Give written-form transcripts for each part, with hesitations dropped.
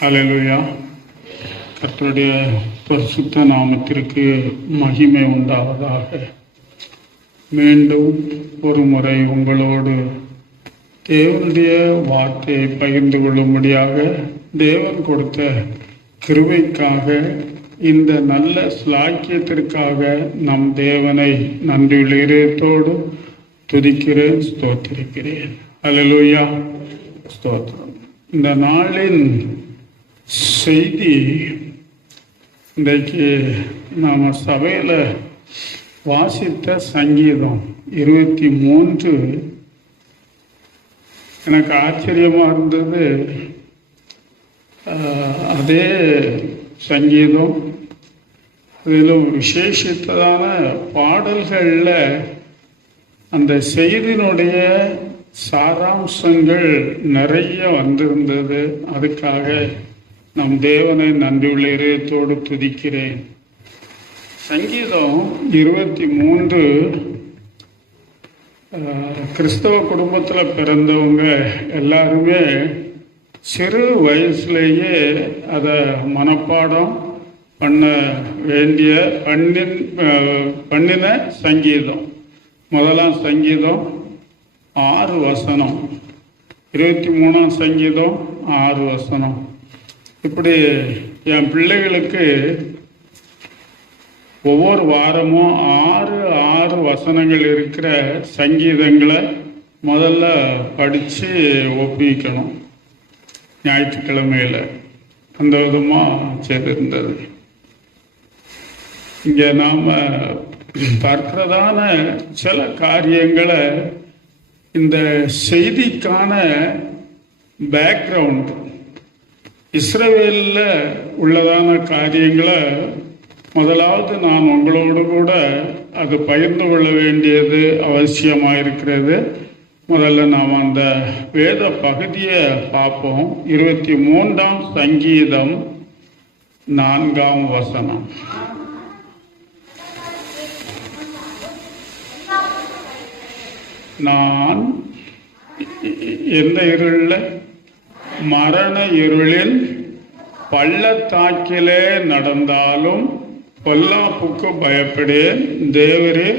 ஹல்லேலூயா. கர்த்தருடைய பரிசுத்த நாமத்திற்கு மகிமை உண்டாவதாக. மீண்டும் ஒரு முறை உங்களோடு தேவனுடைய வார்த்தையை பகிர்ந்து கொள்ளும்படியாக தேவன் கொடுத்த கிருபைக்காக, இந்த நல்ல ஸ்லாக்கியத்திற்காக நம் தேவனை நன்றியுள்ள இதயத்தோடு துதிக்கிறேன், ஸ்தோத்திரிக்கிறேன். ஹல்லேலூயா, ஸ்தோத்திரம். இந்த நாளின் செய்தி, இன்றைக்கு நாம் சபையில் வாசித்த சங்கீதம் 23 எனக்கு ஆச்சரியமாக இருந்தது. அதே சங்கீதம், அதிலும் விசேஷித்ததான பாடல்களில் அந்த செய்தியினுடைய சாராம்சங்கள் நிறைய வந்திருந்தது. அதுக்காக நம் தேவனை நன்றியுள்ள இதயத்தோடு துதிக்கிறேன். சங்கீதம் 23 கிறிஸ்தவ குடும்பத்தில் பிறந்தவங்க எல்லாருமே சிறு வயசுலேயே அதை மனப்பாடம் பண்ண வேண்டிய பண்ணின சங்கீதம். முதலாம் சங்கீதம் 6 வசனம், 23ஆம் சங்கீதம் 6 வசனம். இப்படி என் பிள்ளைகளுக்கு ஒவ்வொரு வாரமும் 6 வசனங்கள் இருக்கிற சங்கீதங்களை முதல்ல படித்து ஒப்பிக்கணும். ஞாயிற்றுக்கிழமையில் அந்த விதமாக செய்திருந்தது. இங்கே நாம் பார்க்கிறதான சில காரியங்களை, இந்த செய்திக்கான பேக்ரவுண்ட், இஸ்ரவேலில் உள்ளதான காரியங்களை முதலாவது நான் உங்களோடு கூட அது பகிர்ந்து கொள்ள வேண்டியது அவசியமாக இருக்கிறது. முதல்ல நாம் அந்த வேத பகுதியை பார்ப்போம். 23ஆம் சங்கீதம் 4ஆம் வசனம். நான் எந்த இருளில்? மரண இருளில் பள்ளத்தாக்கிலே நடந்தாலும் பொல்லாப்புக்கு பயப்படேன், தேவரே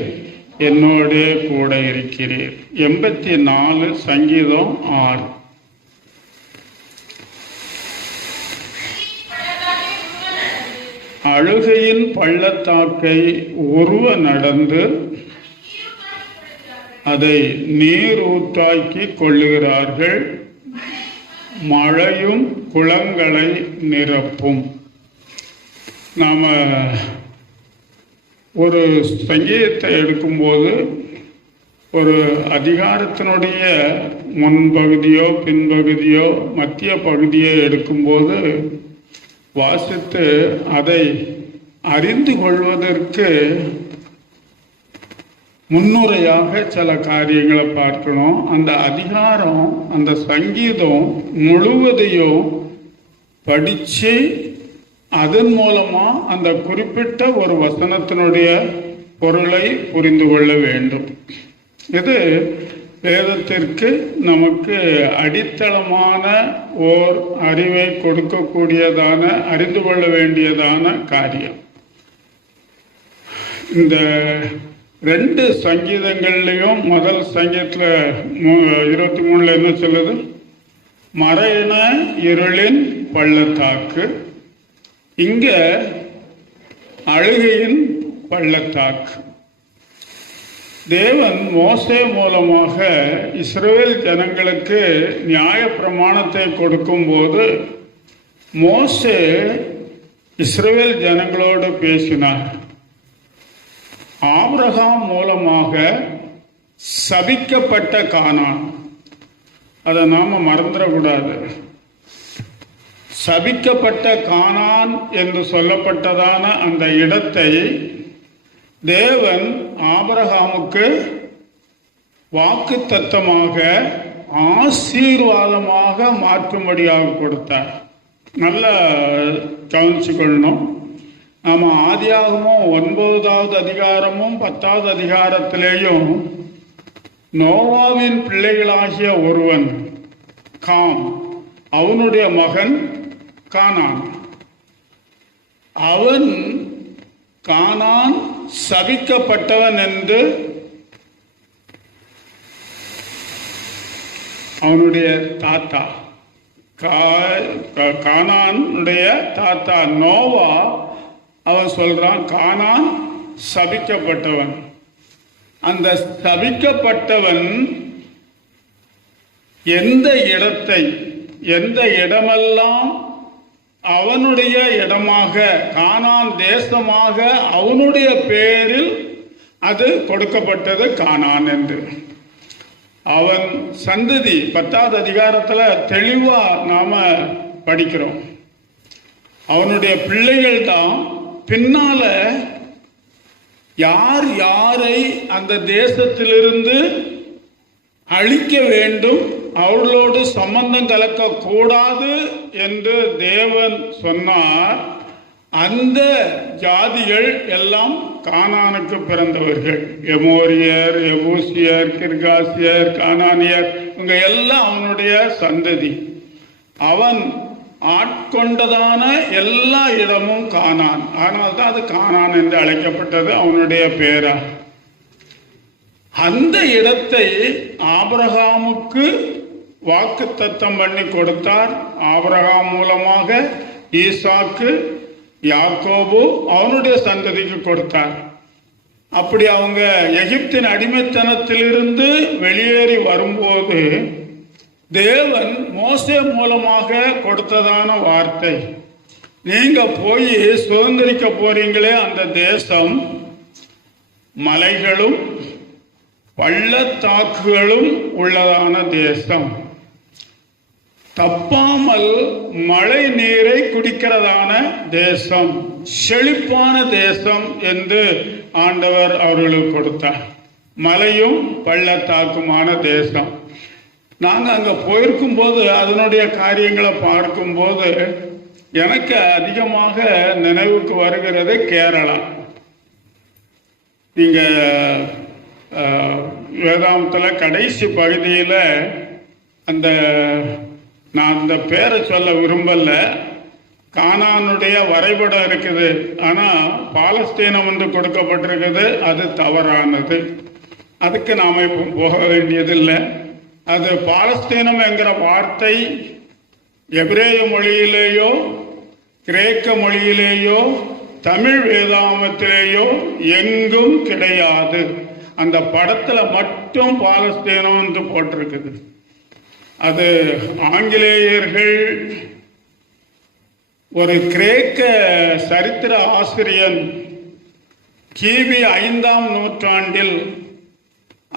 என்னோடே கூட இருக்கிறீர். 84 சங்கீதம் 6. அழுகையின் பள்ளத்தாக்கை உருவ நடந்து அதை நீர் ஊற்றாக்கி கொள்ளுகிறார்கள், மழையும் குளங்களை நிரப்பும். நாம் ஒரு சங்கீதத்தை எடுக்கும்போது ஒரு அதிகாரத்தினுடைய முன்பகுதியோ பின்பகுதியோ மத்திய பகுதியோ எடுக்கும்போது வாசித்து அதை அறிந்து கொள்வதற்கு முன்னுரையாக சில காரியங்களை பார்க்கணும். அந்த அதிகாரம், அந்த சங்கீதம் முழுவதையும் படித்து அதன் மூலமாக அந்த குறிப்பிட்ட ஒரு வசனத்தினுடைய பொருளை புரிந்து கொள்ள வேண்டும். இது வேதத்திற்கு நமக்கு அடித்தளமான ஓர் அறிவை கொடுக்கக்கூடியதான, அறிந்து கொள்ள வேண்டியதான காரியம். இந்த 2 சங்கீதங்கள்லையும் முதல் சங்கீதத்தில் 23 என்ன சொல்லுது? மரண இருளின் பள்ளத்தாக்கு. இங்க அழுகையின் பள்ளத்தாக்கு. தேவன் மோசே மூலமாக இஸ்ரவேல் ஜனங்களுக்கு நியாய பிரமாணத்தை கொடுக்கும்போது மோசே இஸ்ரவேல் ஜனங்களோடு பேசினார். ஆபிரகாம் மூலமாக சபிக்கப்பட்ட கானான், அதை நாம் மறந்துடக்கூடாது. சபிக்கப்பட்ட கானான் என்று சொல்லப்பட்டதான அந்த இடத்தை தேவன் ஆபிரகாமுக்கு வாக்குத்தத்தமாக ஆசீர்வாதமாக மாற்றும்படியாக கொடுத்தார். நல்லா கவனிச்சுக்கொள்ளணும். நாம் ஆதியாகமும் 9வது அதிகாரமும் 10வது அதிகாரத்திலேயும் நோவாவின் பிள்ளைகளாகிய ஒருவன் காம், அவனுடைய மகன் கானான். அவன் கானான் சபிக்கப்பட்டவன் என்று அவனுடைய தாத்தா கானானுடைய தாத்தா நோவா அவன் சொல்றான், கானான் சபிக்கப்பட்டவன். அந்த சபிக்கப்பட்டவன் எந்த இடத்தை, எந்த இடமெல்லாம் அவனுடைய இடமாக, கானான் தேசமாக அவனுடைய பேரில் அது கொடுக்கப்பட்டது கானான் என்று. அவன் சந்ததி 10வது அதிகாரத்துல தெளிவா நாம படிக்கிறோம். அவனுடைய பிள்ளைகள் தான் பின்னால யார் யாரை அந்த தேசத்திலிருந்து அழிக்க வேண்டும், அவர்களோடு சம்பந்தம் கலக்க கூடாது என்று தேவன் சொன்னார். அந்த ஜாதிகள் எல்லாம் கானானுக்கு பிறந்தவர்கள். எமோரியர், எபூசியர், கிர்காசியர், கானானியர், இவங்க எல்லாம் அவனுடைய சந்ததி. அவன் ஆட்கொண்டதான எல்லா இடமும் கானான். ஆனால் தான் அது கானான் என்று அழைக்கப்பட்டது, அவனுடைய பேரா. அந்த இடத்தை ஆபிரகாமுக்கு வாக்குத்தத்தம் பண்ணி கொடுத்தார். ஆபிரகாம் மூலமாக ஈசாக்கு, யாக்கோபு அவனுடைய சந்ததிக்கு கொடுத்தார். அப்படி அவங்க எகிப்தின் அடிமைத்தனத்திலிருந்து வெளியேறி வரும்போது தேவன் மோசே மூலமாக கொடுத்ததான வார்த்தை, நீங்க போய் சுதந்திரிக்க போறீங்களே அந்த தேசம் மலைகளும் பள்ளத்தாக்குகளும் உள்ளதான தேசம், தப்பாமல் மழை நீரை குடிக்கிறதான தேசம், செழிப்பான தேசம் என்று ஆண்டவர் அவர்களுக்கு கொடுத்தார். மலையும் பள்ளத்தாக்குமான தேசம். நாங்கள் அங்கே போயிருக்கும் போது அதனுடைய காரியங்களை பார்க்கும்போது எனக்கு அதிகமாக நினைவுக்கு வருகிறது கேரளா. நீங்க வேதாந்தத்தில் கடைசி பகுதியில் நான் அந்த பேரை சொல்ல விரும்பல, கானானுடைய வரைபடம் இருக்குது. ஆனால் பாலஸ்தீனம் வந்து கொடுக்கப்பட்டிருக்குது, அது தவறானது. அதுக்கு நாம் இப்போ போக வேண்டியதில்லை. அது பாலஸ்தீனம் என்கிற வார்த்தை எபிரேய மொழியிலேயோ கிரேக்க மொழியிலேயோ தமிழ் வேதாமத்திலேயோ எங்கும் கிடையாது. அந்த படத்துல மட்டும் பாலஸ்தீனம் என்று போட்டிருக்குது. அது ஆங்கிலேயர்கள் ஒரு கிரேக்க சரித்திர ஆசிரியன் கிபி 5ஆம் நூற்றாண்டில்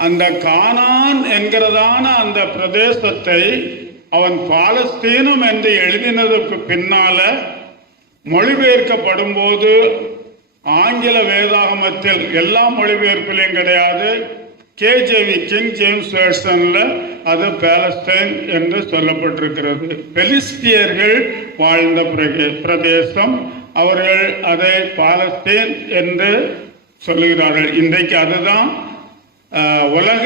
அந்த கானான் என்கிறதான அந்த பிரதேசத்தை அவன் பாலஸ்தீனம் என்று எழுதினதுக்கு பின்னால மொழிபெயர்க்கப்படும் போது ஆங்கில வேதாகமத்தில் எல்லா மொழிபெயர்ப்பிலையும் கிடையாது, கேஜேவி கிங் ஜேம்ஸ் வெர்ஷன்ல அது பாலஸ்தீன் என்று சொல்லப்பட்டிருக்கிறது. பெலிஸ்தியர்கள் வாழ்ந்த பிரதேசம், அவர்கள் அதை பாலஸ்தீன் என்று சொல்லுகிறார்கள். இன்றைக்கு அதுதான் உலக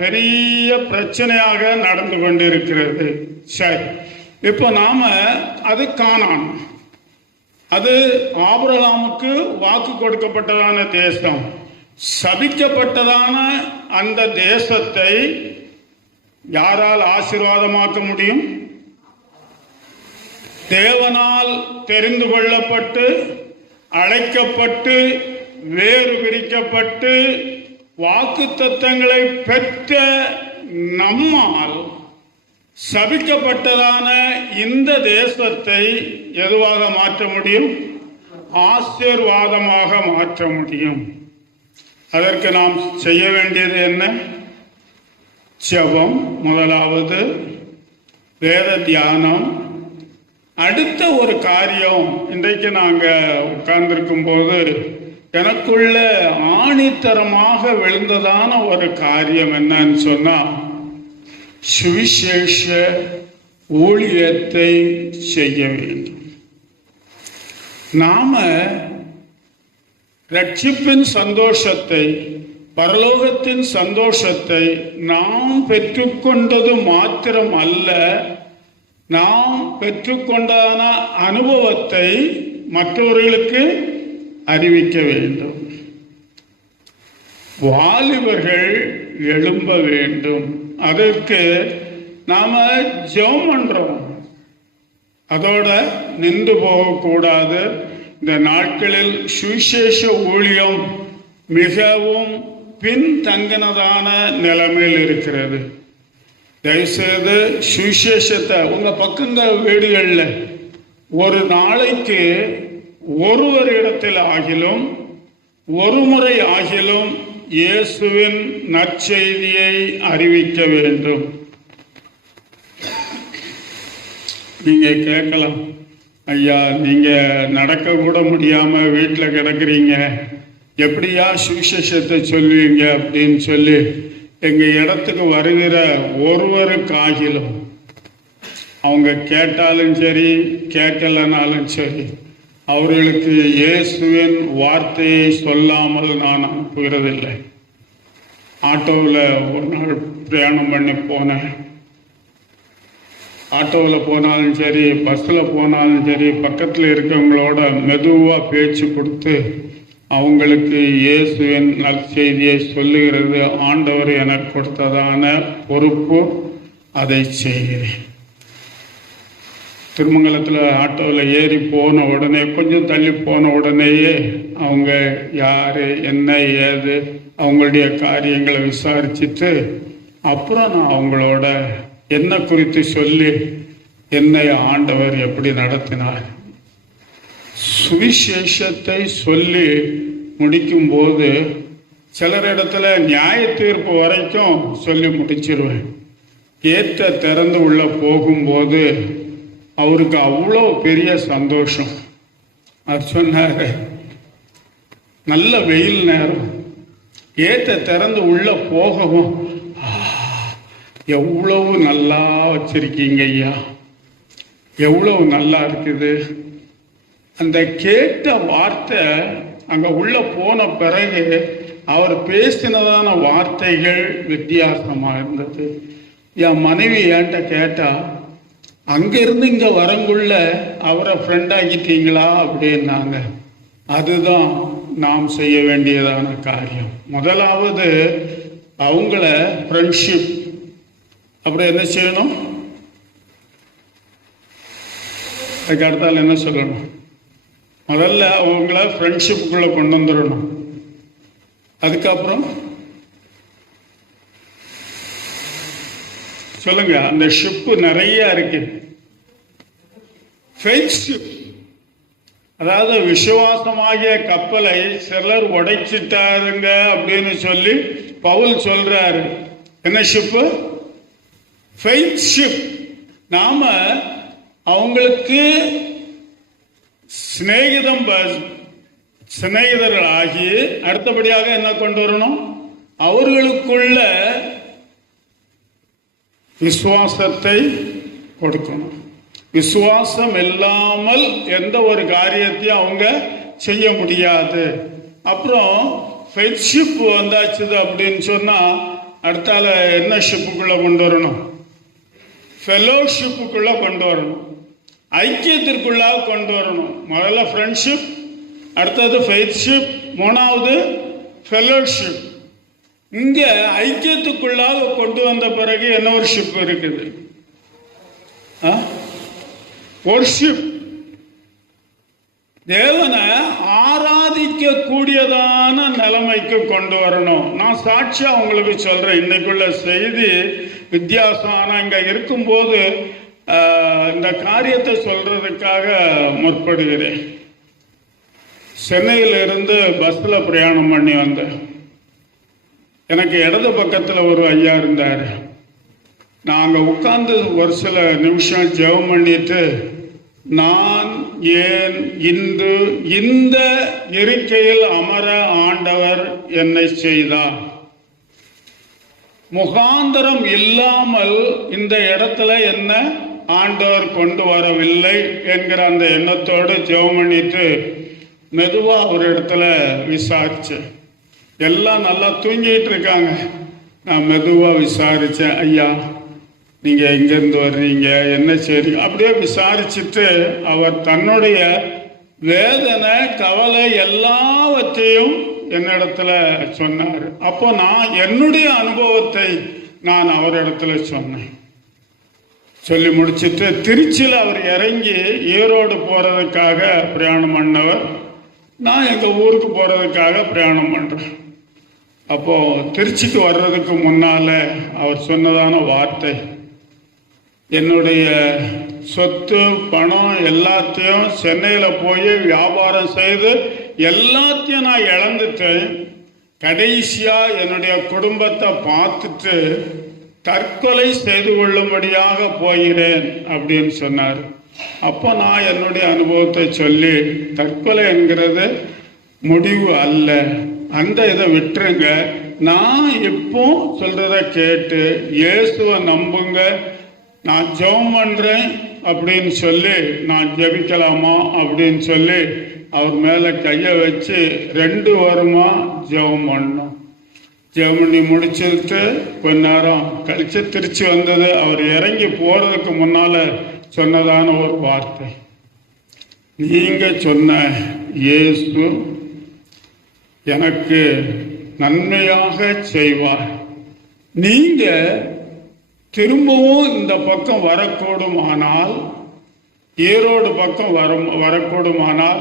பெரிய பிரச்சனையாக நடந்து கொண்டிருக்கிறது. சரி, இப்போ நாம அது கானான், அது ஆபிரகாமுக்கு வாக்கு கொடுக்கப்பட்டதான தேசம். சபிக்கப்பட்டதான அந்த தேசத்தை யாரால் ஆசீர்வாதமாக்க முடியும்? தேவனால் தெரிந்து கொள்ளப்பட்டு அழைக்கப்பட்டு வேறு விரிக்கப்பட்டு வாக்குத்தத்தங்களை பெற்ற நம்மால் சபிக்கப்பட்டதான இந்த தேசத்தை எதுவாக மாற்ற முடியும்? ஆசீர்வாதமாக மாற்ற முடியும். அதற்கு நாம் செய்ய வேண்டியது என்ன? ஜெபம் முதலாவது, வேத தியானம். அடுத்த ஒரு காரியம், இன்றைக்கு நாங்கள் உட்கார்ந்திருக்கும் போது எனக்குள்ள ஆணித்தரமாக விழுந்ததான ஒரு காரியம் என்னன்னு சொன்னா, சுவிசேஷ ஊழியத்தை செய்ய வேண்டும். நாம ரட்சிப்பின் சந்தோஷத்தை, பரலோகத்தின் சந்தோஷத்தை நாம் பெற்றுக்கொண்டது மாத்திரம் அல்ல, நாம் பெற்றுக்கொண்டான அனுபவத்தை மற்றவர்களுக்கு அறிவிக்க வேண்டும். வாலிபர்கள் எழும்ப வேண்டும். அதற்கு நாம ஜெபம் பண்றோம். அதோட நின்று போகக்கூடாது. இந்த நாட்களில் சுவிசேஷ ஊழியம் மிகவும் பின்தங்கினதான நிலைமையில் இருக்கிறது. தயவுசெய்து சுவிசேஷத்தை உங்க பக்கங்க வீடுகளில் ஒரு நாளைக்கு ஒருவரிடத்தில் ஆகிலும் ஒரு முறை ஆகிலும் இயேசுவின் நற்செய்தியை அறிவிக்க வேண்டும். நீங்க கேட்கலாம், ஐயா நீங்க நடக்க கூட முடியாம வீட்டில் கிடக்குறீங்க, எப்படியா சுவிசேஷத்தை சொல்லுவீங்க அப்படின்னு சொல்லி எங்க இடத்துக்கு வருகிற ஒருவருக்காகிலும் அவங்க கேட்டாலும் சரி கேட்கலனாலும் சரி அவர்களுக்கு இயேசுவின் வார்த்தையை சொல்லாமல் நான் அனுப்புகிறதில்லை. ஆட்டோவில் ஒரு நாள் பிரயாணம் பண்ணி போனேன். ஆட்டோவில் போனாலும் சரி பஸ்ஸில் போனாலும் சரி பக்கத்தில் இருக்கவங்களோட மெதுவாக பேச்சு கொடுத்து அவங்களுக்கு இயேசுவின் நற்செய்தியை சொல்லுகிறது ஆண்டவர் எனக்கு கொடுத்ததான பொறுப்பு. அதை செய்கிறேன். திருமங்கலத்தில் ஆட்டோவில் ஏறி போன உடனே கொஞ்சம் தள்ளி போன உடனேயே அவங்க யார் என்ன ஏது அவங்களுடைய காரியங்களை விசாரிச்சுட்டு அப்புறம் நான் அவங்களோட என்ன குறித்து சொல்லி என்னை ஆண்டவர் எப்படி நடத்தினார். சுவிசேஷத்தை சொல்லி முடிக்கும்போது சிலரிடத்துல நியாய தீர்ப்பு வரைக்கும் சொல்லி முடிச்சிருவேன். ஏற்ற திறந்து உள்ள போகும்போது அவருக்கு அவ்வளோ பெரிய சந்தோஷம். அது சொன்னார், நல்ல வெயில் நேரம், ஏற்ற திறந்து உள்ள போகவும் எவ்வளவு நல்லா வச்சிருக்கீங்க ஐயா, எவ்வளவு நல்லா இருக்குது. அந்த கேட்ட வார்த்தை அங்க உள்ள போன பிறகு அவர் பேசினதான வார்த்தைகள் வித்தியாசமா இருந்தது. என் மனைவி என்கிட்ட கேட்டா, அங்கிருந்து இங்க வரங்குள்ள அவரை ஃப்ரெண்ட் ஆக்கிட்டீங்களா அப்படின்னாங்க. அதுதான் நாம் செய்ய வேண்டியதான காரியம். முதலாவது அவங்கள ஃப்ரெண்ட்ஷிப். அப்புறம் என்ன செய்யணும்? அதுக்கு அடுத்தால் என்ன சொல்லணும்? முதல்ல அவங்கள ஃப்ரெண்ட்ஷிப்புக்குள்ள கொண்டு வந்துடணும். அதுக்கப்புறம் சொல்லுங்க, அந்த ஷிப்பு நிறைய இருக்கு. ஃபெய்த்ஷிப், அதாவது விசுவாசமாகிய கப்பலை சிலர் உடைச்சிட்டாருங்க அப்படின்னு சொல்லி பவுல் சொல்றாரு. என்ன ஷிப்பு? ஃபெய்த்ஷிப். நாம அவங்களுக்கு சிநேகிதர்கள் ஆகி அடுத்தபடியாக என்ன கொண்டு வரணும்? அவர்களுக்குள்ள விசுவாசத்தை கொடுக்கணும். விசுவாசம் இல்லாமல் எந்த ஒரு காரியத்தையும் அவங்க செய்ய முடியாது. அப்புறம் ஃபெய்த்ஷிப் வந்தாச்சுது அப்படின்னு சொன்னா அடுத்தால என்ன ஷிப்புக்குள்ள கொண்டு வரணும்? ஃபெலோஷிப்புக்குள்ள கொண்டு வரணும், ஐக்கியத்திற்குள்ளாக கொண்டு வரணும். முதல்ல ஃப்ரெண்ட்ஷிப், அடுத்தது ஃபெய்த்ஷிப், மூணாவது ஃபெலோஷிப். இங்க ஐக்கியத்துக்குள்ளாக கொண்டு வந்த பிறகு என்ன ஒரு ஷிப் இருக்குது? வொர்ஷிப். தேவனை ஆராதிக்க கூடியதான நிலைமைக்கு கொண்டு வரணும். நான் சாட்சியா உங்களுக்கு சொல்றேன், இன்னைக்குள்ள செய்தி வித்தியாசம். ஆனா இங்க இருக்கும்போது இந்த காரியத்தை சொல்றதுக்காக முற்படுகிறேன். சென்னையிலிருந்து பஸ்ல பிரயாணம் பண்ணி வந்தேன். எனக்கு இடது பக்கத்துல ஒரு ஐயா இருந்தார். நான் அங்க உட்கார்ந்து ஒரு சில நிமிஷம் ஜெபம் பண்ணிட்டு, நான் ஏன் இந்த இருக்கையில் அமர ஆண்டவர் என்னை செய்தார், முகாந்தரம் இல்லாமல் இந்த இடத்துல என்ன ஆண்டவர் கொண்டு வரவில்லை என்கிற அந்த எண்ணத்தோடு ஜெபம் பண்ணிட்டு மெதுவா ஒரு இடத்துல விசாரிச்சேன். எல்லாம் நல்லா தூங்கிட்டு இருக்காங்க. நான் மெதுவா விசாரிச்சேன், ஐயா நீங்கள் எங்கேருந்து வர்றீங்க, என்ன செய்றீங்க, அப்படியே விசாரிச்சுட்டு அவர் தன்னுடைய வேதனை கவலை எல்லாவற்றையும் என்னிடத்துல சொன்னார். அப்போ நான் என்னுடைய அனுபவத்தை நான் அவரிடத்துல சொன்னேன். சொல்லி முடிச்சுட்டு திருச்சியில் அவர் இறங்கி ஈரோடு போகிறதுக்காக பிரயாணம் பண்ணவர். நான் எங்கள் ஊருக்கு போகிறதுக்காக பிரயாணம் பண்ணுறேன். அப்போது திருச்சிக்கு வர்றதுக்கு முன்னால் அவர் சொன்னதான வார்த்தை, என்னுடைய சொத்து பணம் எல்லாத்தையும் சென்னையில் போய் வியாபாரம் செய்து எல்லாத்தையும் நான் இழந்துட்டேன். கடைசியாக என்னுடைய குடும்பத்தை பார்த்துட்டு தற்கொலை செய்து கொள்ளும்படியாக போகிறேன் அப்படின்னு சொன்னார். அப்போ நான் என்னுடைய அனுபவத்தை சொல்லி, தற்கொலை என்கிறது முடிவு அல்ல, அந்த இதை விட்டுருங்க, நான் இப்போ சொல்றத கேட்டு இயேசுவை நம்புங்க, நான் ஜெபம் பண்றேன் அப்படின்னு சொல்லி நான் ஜெபிக்கலாமா அப்படின்னு சொல்லி அவர் மேலே கையை வச்சு 2 வாரமா ஜெபம் பண்ணோம். ஜெபம் பண்ணி முடிச்சுட்டு கொஞ்ச நேரம் கழிச்சு திருச்சி வந்தது. அவர் இறங்கி போறதுக்கு முன்னால சொன்னதான ஒரு வார்த்தை, நீங்க சொன்ன இயேசு எனக்கு நன்மையாக செய்வார், நீங்க திரும்பவும் இந்த பக்கம் வரக்கூடுமானால், ஈரோடு பக்கம் வரக்கூடுமானால்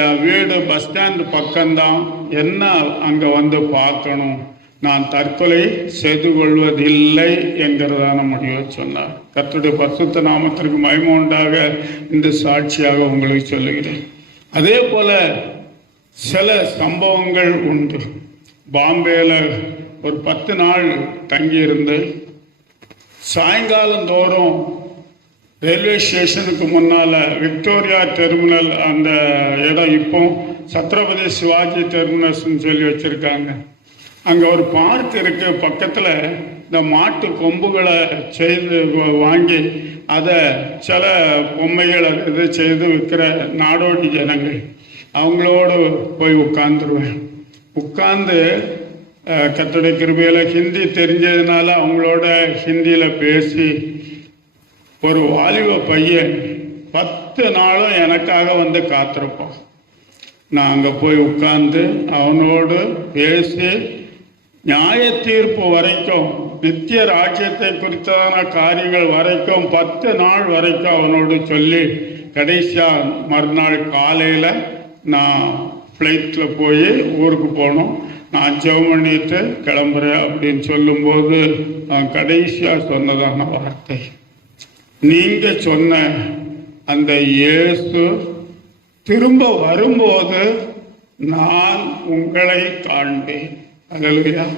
என் வீடு பஸ் ஸ்டாண்டு பக்கம்தான், என்ன அங்கே வந்து பார்க்கணும், நான் தற்கொலை செய்து கொள்வதில்லை என்கிறதான முடிவை சொன்னார். கர்த்தருடைய பரிசுத்த நாமத்திற்கு மகிமை உண்டாக இந்த சாட்சியாக உங்களுக்கு சொல்லுகிறேன். அதே போல சில சம்பவங்கள் உண்டு. பாம்பேயில் ஒரு 10 நாள் தங்கியிருந்து சாயங்காலம் தோறும் ரயில்வே ஸ்டேஷனுக்கு முன்னால் விக்டோரியா டெர்மினல், அந்த இடம் இப்போ சத்ரபதி சிவாஜி டெர்மினஸ்ன்னு சொல்லி வச்சுருக்காங்க. அங்கே ஒரு பார்க் இருக்கு, பக்கத்தில் இந்த மாட்டு கொம்புகளை செய்து வாங்கி அதை சில பொம்மைகளை இது செய்து விற்கிற நாடோடி ஜனங்கள், அவங்களோடு போய் உட்கார்ந்துருவேன். உட்கார்ந்து கர்த்தருடைய கிருபையில் ஹிந்தி தெரிஞ்சதுனால அவங்களோட ஹிந்தியில் பேசி, ஒரு வாலிப பையன் 10 நாளும் எனக்காக வந்து காத்திருப்போம். நான் அங்கே போய் உட்கார்ந்து அவனோடு பேசி நியாய தீர்ப்பு வரைக்கும், நித்திய ராஜ்யத்தை குறித்ததான காரியங்கள் வரைக்கும் 10 நாள் வரைக்கும் அவனோடு சொல்லி, கடைசியாக மறுநாள் காலையில் நான் ஃப்ளைட்டில் போய் ஊருக்கு போனோம். நான் ஜெபம் பண்ணிட்டு கிளம்புறேன் அப்படின்னு சொல்லும்போது நான் கடைசியாக சொன்னதான வார்த்தை, நீங்க சொன்ன அந்த இயேசு திரும்ப வரும்போது நான் உங்களை காண்பேன். அல்லேலூயா.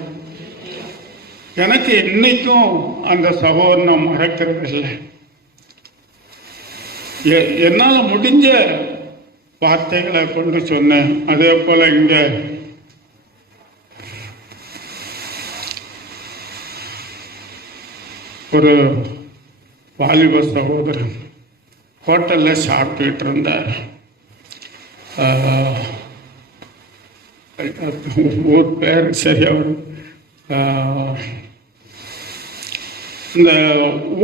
எனக்கு இன்னைக்கும் அந்த சகோதரனை மறக்கிறது இல்லை. என்னால் முடிஞ்ச வார்த்தைகளை கொண்டு சொன்னேன். அதே போல இங்க ஒரு வாலிப சகோதரன் ஹோட்டலில் சாப்பிட்டுக்கிட்டு இருந்தார். ஊர் பேர் சரியா வரும். இந்த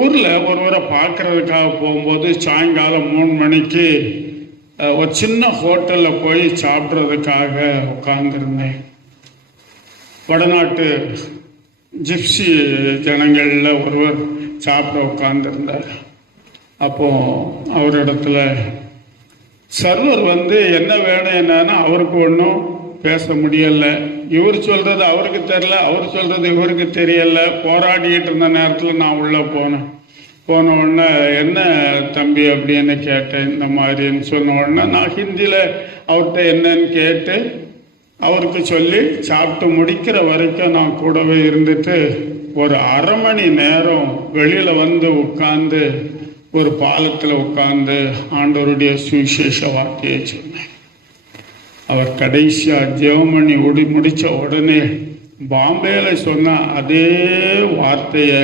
ஊரில் ஒருவரை பார்க்கறதுக்காக போகும்போது சாயங்காலம் 3 மணிக்கு ஒரு சின்ன ஹோட்டலில் போய் சாப்பிட்றதுக்காக உட்கார்ந்துருந்தேன். வடநாட்டு ஜிப்சி ஜனங்களில் ஒருவர் சாப்பிட உட்கார்ந்துருந்தார். அப்போது அவரிடத்துல சர்வர் வந்து என்ன வேணும் என்னன்னா அவருக்கு ஒன்றும் பேச முடியலை. இவர் சொல்கிறது அவருக்கு தெரியல, அவர் சொல்கிறது இவருக்கு தெரியலை. போராடிக்கிட்டு இருந்த நேரத்தில் நான் உள்ளே போனேன். போன உடனே என்ன தம்பி அப்படின்னு கேட்டேன். இந்த மாதிரின்னு சொன்ன உடனே நான் ஹிந்தியில் அவர்கிட்ட என்னன்னு கேட்டு அவருக்கு சொல்லி சாப்பிட்டு முடிக்கிற வரைக்கும் நான் கூடவே இருந்துட்டு ஒரு 1/2 மணி நேரம் வெளியில் வந்து உட்கார்ந்து ஒரு பாலத்தில் உட்கார்ந்து ஆண்டவருடைய சுவிசேஷ வார்த்தையை சொன்னேன். அவர் கடைசியாக ஜெபம் பண்ணி முடித்த உடனே பாம்பேயில் சொன்ன அதே வார்த்தையை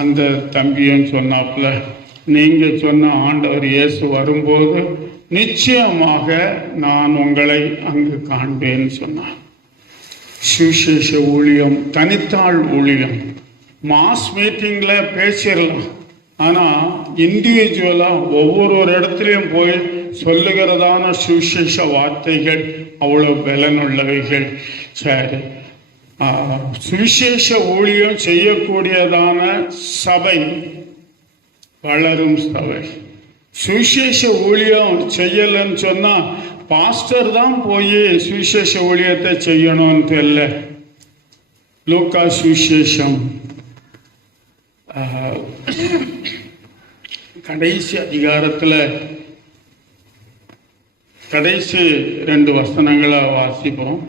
அந்த தம்பியும் சொன்னாப்புல, நீங்கள் சொன்ன ஆண்டவர் இயேசு வரும்போது நிச்சயமாக நான் உங்களை அங்கு காண்பேன்னு சொன்னார். சுவிசேஷ ஊழியம், தனித்தாள் ஊழியம், மாஸ் மீட்டிங்கில் பேசிடலாம், ஆனால் இண்டிவிஜுவலாக ஒவ்வொரு இடத்துலையும் போய் சொல்லுகிறதான சுவிசேஷ வார்த்தைகள் அவ்வளோ பலனுள்ளவைகள். சரி, சுவிசேஷ ஊழியம் செய்யக்கூடியதான சபை வளரும் சபை. சுவிசேஷ ஊழியம் செய்யலைன்னு சொன்னால் பாஸ்டர் தான் போய் சுவிசேஷ ஊழியத்தை செய்யணும்னு தெரியல. லூக்கா சுவிசேஷம் கடைசி அதிகாரத்தில் கடைசி 2 வசனங்களை வாசிப்போம்.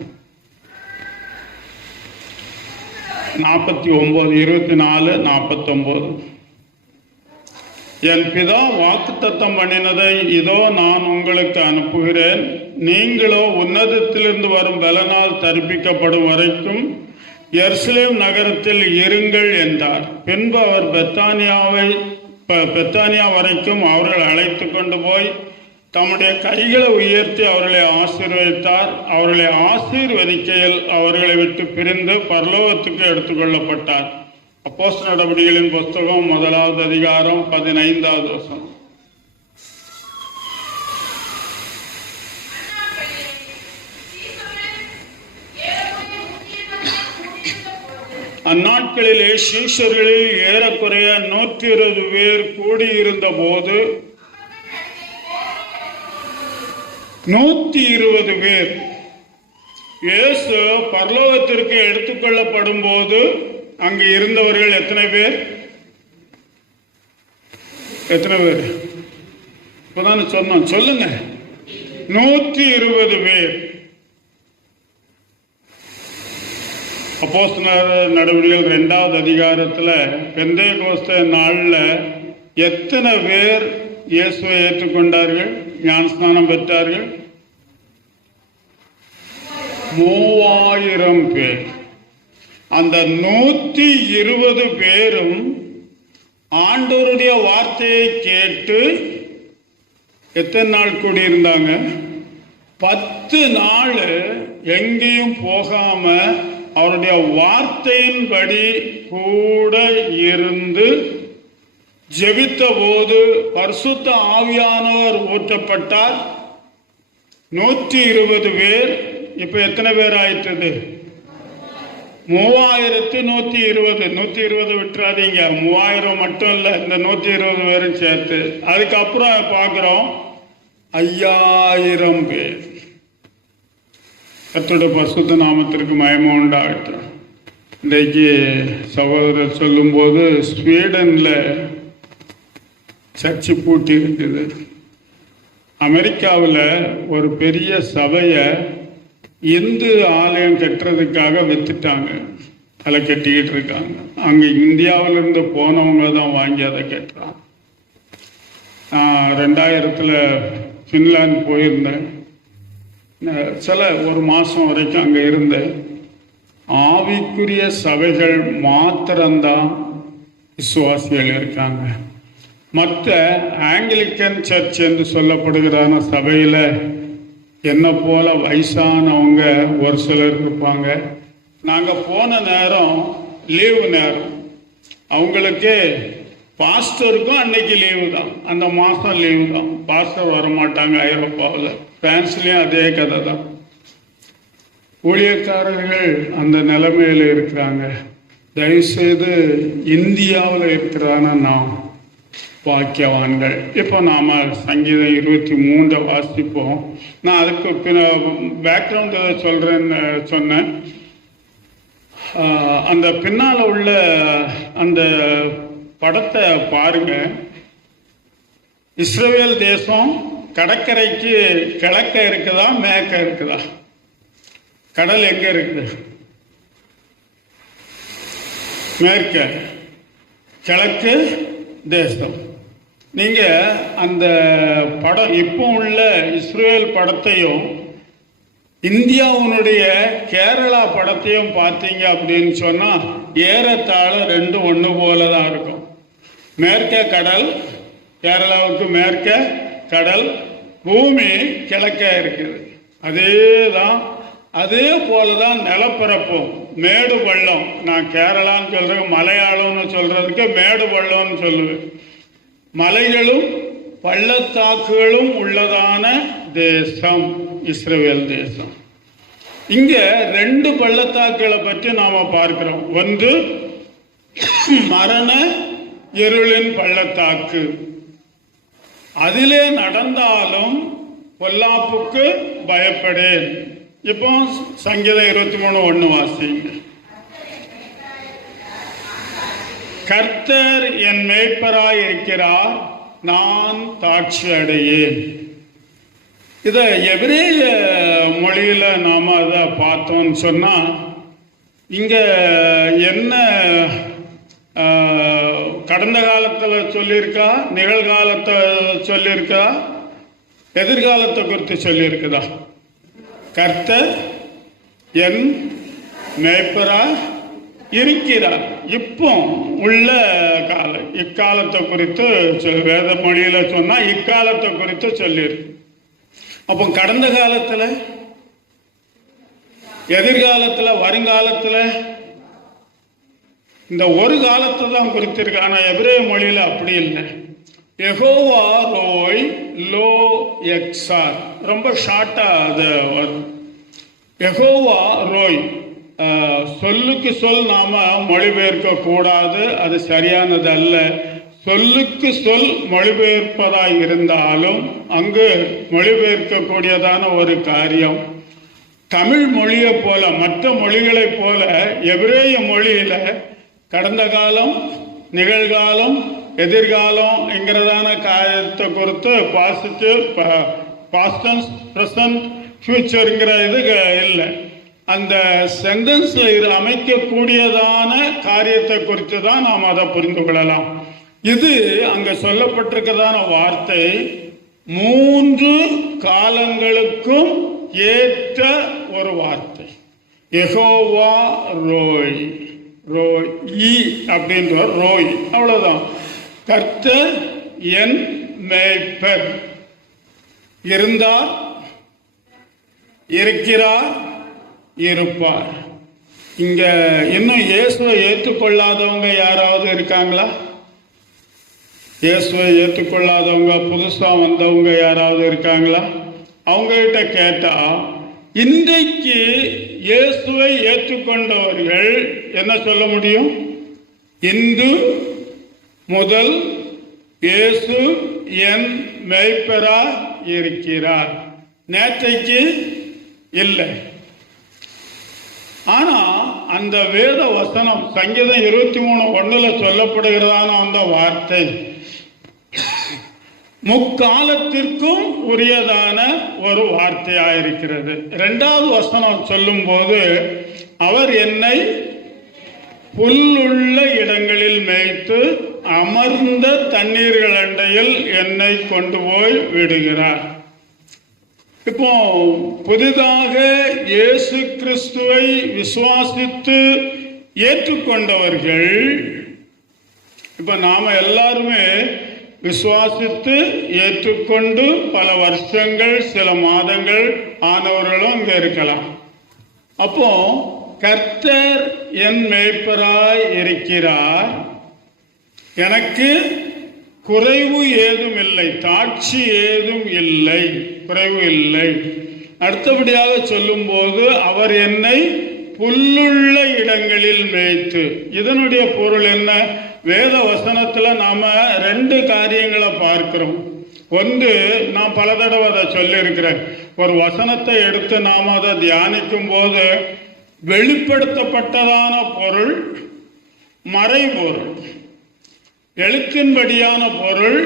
49, 24, 49. என் பிதா வாக்குத்தத்தம் பண்ணினதை இதோ நான் உங்களுக்கு அனுப்புகிறேன். நீங்களோ உன்னதத்திலிருந்து வரும் பலனால் தரிப்பிக்கப்படும் வரைக்கும் எருசலேம் நகரத்தில் இருங்கள் என்றார். பின்பு அவர் பெத்தானியா வரைக்கும் அவர்கள் அழைத்து கொண்டு போய் தம்முடைய கைகளை உயர்த்தி அவர்களை ஆசீர்வதித்தார். அவர்களை ஆசீர்வதிக்கையில் அவர்களை விட்டு பிரிந்து பரலோகத்துக்கு எடுத்துக்கொள்ளப்பட்டார். அப்போஸ்தலர் நடவடிக்கைகளின் புஸ்தகம் 1வது அதிகாரம் 15வது வசனம். அந்நாட்களிலே சீஷர்களில் ஏறக்குறைய 120 பேர் கூடியிருந்த போது 120 பேர் இயேசு பரலோகத்திற்கு எடுத்துக்கொள்ளப்படும் போது அங்கு இருந்தவர்கள் எத்தனை பேர்? இப்பதானே சொன்னோம், சொல்லுங்க. 120 பேர். அப்போஸ்தலர் நடவடிக்கைகள் 2வது அதிகாரத்துல பெந்தேகோஸ்தே நாள்ல எத்தனை பேர் இயேசுவை ஏற்றுக்கொண்டார்கள், ஞானஸ்நானம் பெற்றார்கள்? 3000 பேர். அந்த 120 பேரும் ஆண்டவருடைய வார்த்தையை கேட்டு எத்தனை நாள் கூடியிருந்தாங்க? 10 நாள் எங்கேயும் போகாம அவருடைய வார்த்தையின்படி கூட இருந்து ஜெபித்த போது பரிசுத்த ஆவியானவர் ஊற்றப்பட்டார். 120 பேர். இப்ப எத்தனை பேர் ஆயிட்டது? 3120. 120 விட்டுறாதீங்க, 3000 மட்டும் இல்லை, இந்த 120 பேரும் சேர்த்து. அதுக்கப்புறம் பார்க்கிறோம் 5000 பேர். கர்த்தருடைய பரிசுத்த நாமத்திற்கு மகிமை உண்டாகட்டும். இன்றைக்கு சகோதரர் சொல்லும்போது ஸ்வீடன்ல சர்ச்சு பூட்டி இருக்குது. அமெரிக்காவில் ஒரு பெரிய சபையை இந்து ஆலயம் கட்டுறதுக்காக வித்துட்டாங்க. அதில் கட்டிக்கிட்டு இருக்காங்க. அங்கே இந்தியாவிலிருந்து போனவங்க தான் வாங்கி அதை கட்டுறாங்க. 2000 ஃபின்லாந்து போயிருந்தேன். ஒரு மாதம் வரைக்கும் அங்கே இருந்தேன். ஆவிக்குரிய சபைகள் மாத்திரம்தான் விசுவாசிகள் இருக்காங்க. மற்ற ஆங்கிலிக்கன் சர்ச் என்று சொல்லப்படுகிறான சபையில் என்ன போல வயசானவங்க ஒரு சிலர் இருப்பாங்க. நாங்கள் போன நேரம் லீவு நேரம். அவங்களுக்கு பாஸ்டருக்கும் அன்னைக்கு லீவு தான், அந்த மாதம் லீவு தான். பாஸ்டர் வரமாட்டாங்க. ஐரோப்பாவில், பிரான்ஸ்லேயும் அதே கதை தான். ஊழியக்காரர்கள் அந்த நிலைமையில் இருக்கிறாங்க. தயவுசெய்து இந்தியாவில் இருக்கிறான நாம் வாக்கியவான்கள். இப்போ நாம் சங்கீதம் 23 வாசிப்போம். நான் அதுக்கு பேக்ரவுண்ட் சொல்கிறேன்னு சொன்னேன். அந்த பின்னால் உள்ள அந்த படத்தை பாருங்க. இஸ்ரவேல் தேசம் கடற்கரைக்கு கிழக்க இருக்குதா மேற்க இருக்குதா? கடல் எங்க இருக்குது? மேற்க. கிழக்கு தேசம். நீங்க அந்த படம் இப்போ உள்ள இஸ்ரேல் படத்தையும் இந்தியாவுடைய கேரளா படத்தையும் பார்த்தீங்க அப்படின்னு சொன்னா ஏறத்தாழ 2 ஒன்று போல தான் இருக்கும். மேற்க கடல், கேரளாவுக்கு மேற்க கடல், பூமி கிழக்க இருக்குது. அதே போலதான் நிலப்பரப்பும். மேடு பள்ளம், நான் கேரளான்னு சொல்றேன், மலையாளம்னு சொல்றதுக்கு மேடு பள்ளம்னு சொல்லுவேன். மலைகளும் பள்ளத்தாக்குகளும் உள்ளதான தேசம் இஸ்ரவேல் தேசம். இங்க 2 பள்ளத்தாக்குகளை பற்றி நாம பார்க்கிறோம். ஒன்று மரண இருளின் பள்ளத்தாக்கு, அதிலே நடந்தாலும் பொல்லாப்புக்கு பயப்படேன். இப்போ சங்கீதம் 23:1 வாசிங்க. கர்த்தர் என் மேய்ப்பராய் இருக்கிறார், நான் தாட்சி அடையேன். இத எபிரேய மொழியில நாம அதை பார்த்தோம்னு சொன்னா, இங்க என்ன கடந்த காலத்துல சொல்லியிருக்கா, நிகழ்காலத்தை சொல்லியிருக்கா, எதிர்காலத்தை குறித்து சொல்லியிருக்குதா? கர்த்தர் என் மேய்ப்பரா இருக்கிறார். இப்போ உள்ள காலம், இக்காலத்தை குறித்து வேத மொழியில சொன்னா இக்காலத்தை குறித்து சொல்லியிருக்கு. அப்போ கடந்த காலத்துல, எதிர்காலத்துல, வருங்காலத்துல, இந்த ஒரு காலத்தை தான் குறித்திருக்கு. ஆனா எபிரேய மொழியில அப்படி இல்லை. யெகோவா ரோய் லோ எக்ஸார், ரொம்ப ஷார்ட்டா அது வரும். யெகோவா ரோய், சொல்லுக்கு சொல் நாம மொழிபெயர்க்க கூடாது, அது சரியானது அல்ல. சொல்லுக்கு சொல் மொழிபெயர்ப்பதாய் இருந்தாலும் அங்கு மொழிபெயர்க்கக்கூடியதான ஒரு காரியம். தமிழ் மொழியை போல, மற்ற மொழிகளைப் போல எபிரேய மொழியில கடந்த காலம், நிகழ்காலம், எதிர்காலம் என்கிறதான காரியத்தை குறித்து பாசிட்டிவ், பாஸ்டன்ஸ், பிரசன்ட், ஃபியூச்சருங்கிற இது இல்லை. அந்த சென்டென்ஸ்ல அமைக்கக்கூடியதான காரியத்தை குறித்து தான் நாம் அதை புரிந்து கொள்ளலாம். இது அங்க சொல்லப்பட்டிருக்கிறதான வார்த்தை 3 காலங்களுக்கும் ஏற்ற ஒரு வார்த்தை. யெகோவா ரோய், ரோய் அப்படின்ற ரோய், அவ்வளவுதான். கர்த்தர் என் மேய்ப்பர், இருந்தார், இருக்கிறார், இருப்பார். இங்க இன்னும் இயேசுவை ஏற்றுக்கொள்ளாதவங்க யாராவது இருக்காங்களா? இயேசுவை ஏற்றுக்கொள்ளாதவங்க, புதுசா வந்தவங்க யாராவது இருக்காங்களா? அவங்க கிட்ட கேட்டா, இன்றைக்கு இயேசுவை ஏற்றுக்கொண்டவர்கள் என்ன சொல்ல முடியும்? இன்று முதல் இயேசு என் மேய்ப்பரா இருக்கிறார். நேற்றைக்கு இல்லை. ஆனா அந்த வேத வசனம் சங்கீதம் 23:1 சொல்லப்படுகிறதான அந்த வார்த்தை முக்காலத்திற்கும் உரியதான ஒரு வார்த்தையாயிருக்கிறது. 2வது வசனம் சொல்லும் போது, அவர் என்னை புல்லுள்ள இடங்களில் மேய்த்து அமர்ந்த தண்ணீர்கள் அண்டையில் என்னை கொண்டு போய் விடுகிறார். இப்போ புதிதாக இயேசு கிறிஸ்துவை விசுவாசித்து ஏற்றுக்கொண்டவர்கள், இப்ப நாம எல்லாருமே விசுவாசித்து ஏற்றுக்கொண்டு பல வருஷங்கள், சில மாதங்கள் ஆனவர்களும் இங்க இருக்கலாம். அப்போ கர்த்தர் என் மேய்ப்பராய் இருக்கிறார், எனக்கு குறைவு ஏதும் இல்லை, தாட்சி ஏதும் இல்லை, குறைவு இல்லை. அடுத்தபடியாக சொல்லும் போது, அவர் என்னை புல்லுள்ள இடங்களில் மேய்த்து. இதனுடைய பொருள் என்ன? வேத வசனத்துல நாம 2 காரியங்களை பார்க்கிறோம். ஒன்று, நான் பல தடவை அதை சொல்லி இருக்கிறேன், ஒரு வசனத்தை எடுத்து நாம அதை தியானிக்கும் போது வெளிப்படுத்தப்பட்டதான பொருள், மறைபொருள், எழுத்தின்படியான பொருள்,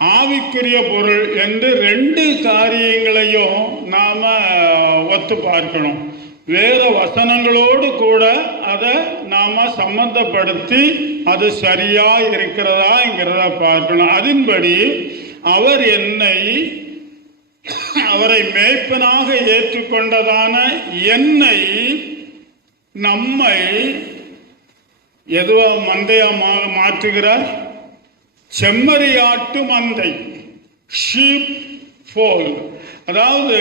ஆவிக்குரிய பொருள் என்று 2 காரியங்களையும் நாம ஒத்து பார்க்கணும். வேத வசனங்களோடு கூட அதை நாம சம்பந்தப்படுத்தி அது சரியா இருக்கிறதாங்கிறத பார்க்கணும். அதன்படி அவர் அவரை மேய்ப்பனாக ஏற்றுக்கொண்டதான என்னை, நம்மை எதுவா மந்தையா மாற்றுகிறார்? செம்மறியாட்டு மந்தை, ஷீப் ஃபோல்ட். அதாவது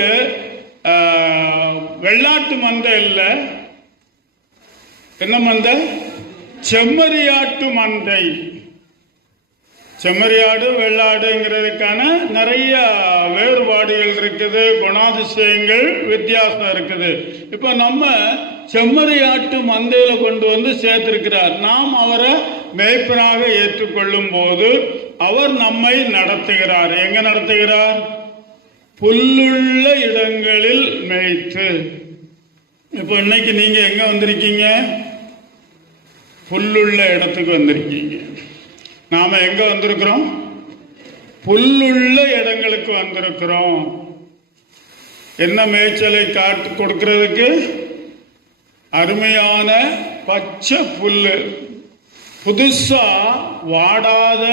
வெள்ளாட்டு மந்தை இல்லை, என்ன மந்தை? செம்மறியாட்டு மந்தை. செம்மறியாடு வெள்ளாடுங்கிறதுக்கான நிறைய வேறுபாடுகள் இருக்குது, குணாதிசயங்கள் வித்தியாசம் இருக்குது. இப்ப நம்ம செம்மறியாட்டு மந்தையில கொண்டு வந்து சேர்த்திருக்கிறார். நாம் அவரை மேய்ப்பனாக ஏற்றுக்கொள்ளும் போது அவர் நம்மை நடத்துகிறார். எங்க நடத்துகிறார்? புல்லுள்ள இடங்களில் மேய்த்து. இப்ப இன்னைக்கு நீங்க எங்க வந்திருக்கீங்க? புல்லுள்ள இடத்துக்கு வந்திருக்கீங்க. நாம எங்க வந்திருக்கிறோம்? புல்லுள்ள இடங்களுக்கு வந்திருக்கிறோம். என்ன மேய்ச்சலை காட்டு கொடுக்கிறதுக்கு? அருமையான பச்சை புல்லு, புதுசா வாடாத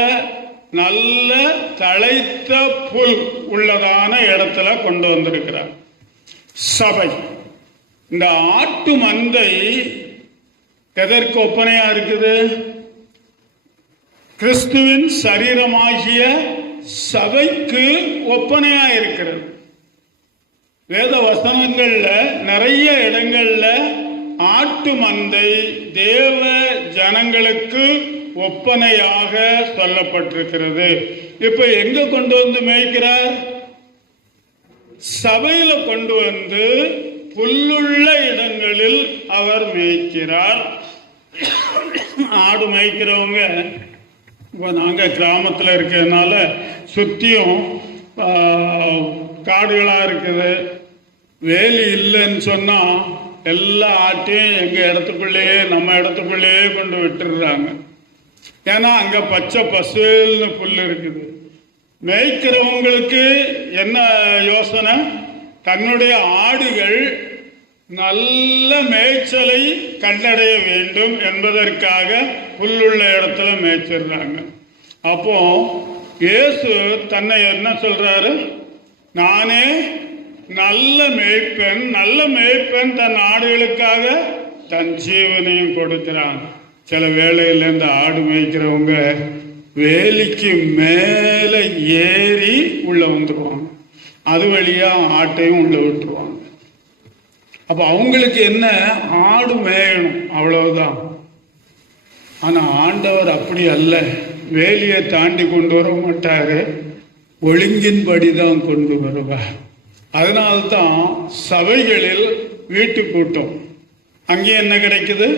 நல்ல தழைத்த புல் உள்ளதான இடத்துல கொண்டு வந்திருக்கிறார் சபை. இந்த ஆட்டு மந்தை எதற்கு ஒப்பனையா இருக்குது? கிறிஸ்துவின் சரீரமாகிய சபைக்கு ஒப்பனையா இருக்கிறது. வேத வசனங்கள்ல நிறைய இடங்கள்ல ஆட்டு மந்தை தேவ ஜனங்களுக்கு ஒப்பனையாக சொல்லப்பட்டிருக்கிறது. இப்ப எங்க கொண்டு வந்து மேய்க்கிறார்? சபையில கொண்டு வந்து புல்லுள்ள இடங்களில் அவர் மேய்க்கிறார். ஆடு மேய்க்கிறவங்க, நாங்க கிராமத்தில் இருக்கிறதுனால சுத்தியும் காடுகளா இருக்குது. வேலி இல்லைன்னு சொன்னா எல்லா ஆட்டையும் எங்க இடத்துக்குள்ளேயே நம்ம இடத்துக்குள்ளேயே கொண்டு விட்டுடுறாங்க. ஏன்னா அங்க பச்சை பசுன்னு புல் இருக்குது. மேய்க்கிறவங்களுக்கு என்ன யோசனை? தன்னுடைய ஆடுகள் நல்ல மேய்ச்சலை கண்டடைய வேண்டும் என்பதற்காக புல்லுள்ள இடத்துல மேய்ச்சிடுறாங்க. அப்போ இயேசு தன்னை என்ன சொல்றாரு? நானே நல்ல மேய்ப்பன். நல்ல மேய்ப்பன் தன் ஆடுகளுக்காக தன் ஜீவனையும் கொடுக்கிறான். சில வேளையில இந்த ஆடு மேய்க்கிறவங்க வேலிக்கு மேல ஏறி உள்ள வந்துருவாங்க. அது வழியா ஆட்டையும் உள்ள விட்டுருவாங்க. அப்ப அவங்களுக்கு என்ன? ஆடு மேயணும், அவ்வளவுதான். ஆனா ஆண்டவர் அப்படி அல்ல. வேலியை தாண்டி கொண்டு வர மாட்டாரு, ஒழுங்கின்படிதான் கொண்டு வருவார். அதனால்தான் சபைகளில் வீட்டு கூட்டம், அங்கே என்ன கிடைக்குது?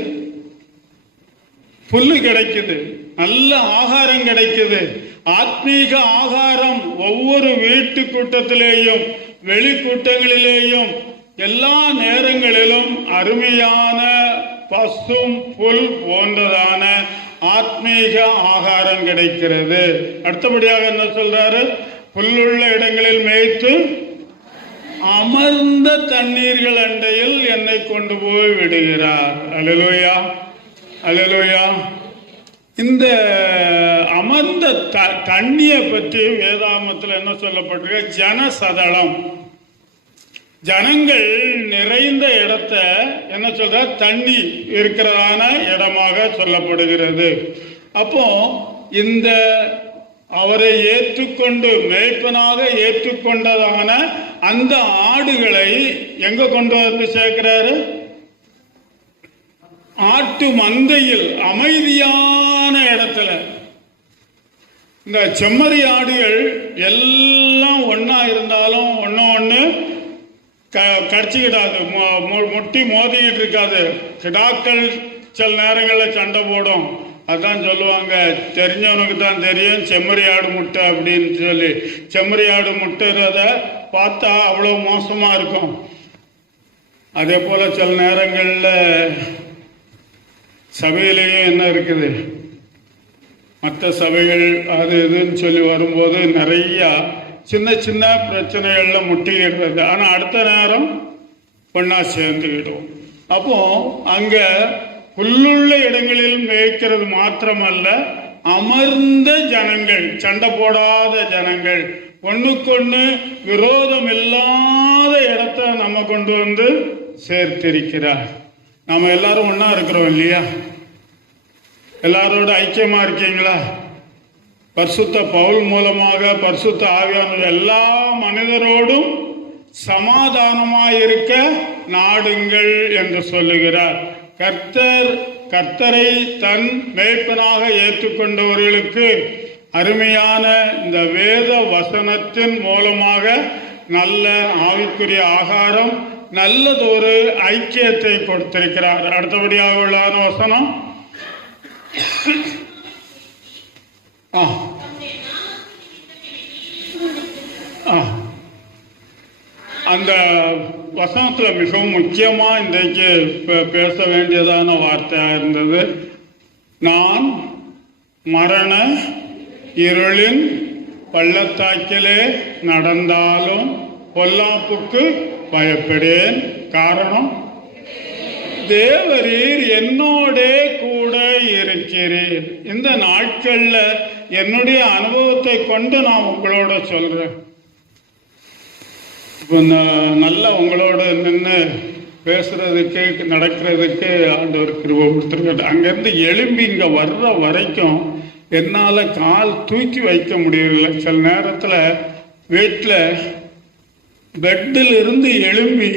புல்லு கிடைக்குது, நல்ல ஆகாரம் கிடைக்குது. ஆத்மீக ஆகாரம் ஒவ்வொரு வீட்டு கூட்டத்திலேயும் வெளி கூட்டங்களிலேயும் எல்லா நேரங்களிலும் அருமையான பசும் புல் போன்றதான ஆத்மீக ஆகாரம் கிடைக்கிறது. அடுத்தபடியாக என்ன சொல்றாரு? புல்லுள்ள இடங்களில் மேய்த்து அமர்ந்த தண்ணீர்கள் அண்டையில் என்னை கொண்டு போய் விடுகிறார். அல்லேலூயா, அல்லேலூயா. இந்த அமர்ந்த தண்ணியை பற்றி வேதாகமத்தில் என்ன சொல்லப்பட்டிருக்கு? ஜனசதளம். ஜனங்கள் நிறைந்த இடத்த என்ன சொல்ற? தண்ணி இருக்கிறதான இடமாக சொல்லப்படுகிறது. அப்போ இந்த அவரை ஏற்றுக்கொண்டு மேய்ப்பனாக ஏற்றுக்கொண்டதான அந்த ஆடுகளை எங்க கொண்டு வந்து சேர்க்கிறாரு? ஆட்டு மந்தையில், அமைதியான இடத்துல. இந்த செம்மறி ஆடுகள் எல்லாம் ஒன்னா இருந்தாலும் ஒன்னு கடிச்சுக்கிடாது, முட்டி மோதிக்கிட்டு இருக்காது. கிடாக்கள் சில நேரங்களில் சண்டை போடும். அதான் சொல்லுவாங்க, தெரிஞ்சவனுக்கு தான் தெரியும் செம்மறி ஆடு முட்டை அப்படின்னு சொல்லி. செம்மறி ஆடு முட்டைறத பார்த்தா அவ்வளோ மோசமா இருக்கும். அதே போல சில நேரங்களில் சபையிலேயும் என்ன இருக்குது? மற்ற சபைகள் அது இதுன்னு சொல்லி வரும்போது நிறைய சின்ன சின்ன பிரச்சனைகள்ல முட்டிடுறது. ஆனா அடுத்த நேரம் ஒன்னா சேர்ந்துக்கிடும். அப்போ அங்க புல்லுள்ள இடங்களில் மேய்க்கிறது மாத்திரமல்ல, அமர்ந்த ஜனங்கள், சண்டை போடாத ஜனங்கள், ஒண்ணுக்கொண்ணு விரோதம் இல்லாத இடத்த நம்ம கொண்டு வந்து சேர்த்திருக்கிறார். நாம எல்லாரும் ஒன்னா இருக்கிறோம் இல்லையா? எல்லாரோட ஐக்கியமா இருக்கீங்களா? பரிசுத்த பவுல் மூலமாக பரிசுத்த ஆவியானவர் எல்லா மனிதரோடும் சமாதானமாயிருக்க நாடுங்கள் என்று சொல்லுகிறார். கர்த்தரை தன் மேய்ப்பனாக ஏற்றுக்கொண்டவர்களுக்கு அருமையான இந்த வேத வசனத்தின் மூலமாக நல்ல ஆவிக்குரிய ஆகாரம், நல்லதொரு ஐக்கியத்தை கொடுத்திருக்கிறார். அடுத்தபடியாக உள்ளான வசனம் அந்த வசனத்துல மிகவும் முக்கியமா இன்றைக்கு பேச வேண்டியதான வார்த்தையா இருந்தது. நான் மரண இருளின் பள்ளத்தாக்கிலே நடந்தாலும் பொல்லாப்புக்கு பயப்படேன். காரணம், தேவரீர் என்னோடே கூட இருக்கிறீர். இந்த நாட்கள்ல என்னுடைய அனுபவத்தை கொண்டு நான் உங்களோட சொல்றேன். இப்போ நல்லா உங்களோட நின்று பேசுறதுக்கு நடக்கிறதுக்கு ஆண்டவர் கிருபை கொடுத்துருக்காரு. அங்கேருந்து எழும்பி இங்கே வர்ற வரைக்கும் என்னால் கால் தூக்கி வைக்க முடியவில்லை. சில நேரத்தில் வீட்டில் பெட்டில் இருந்து எழும்பி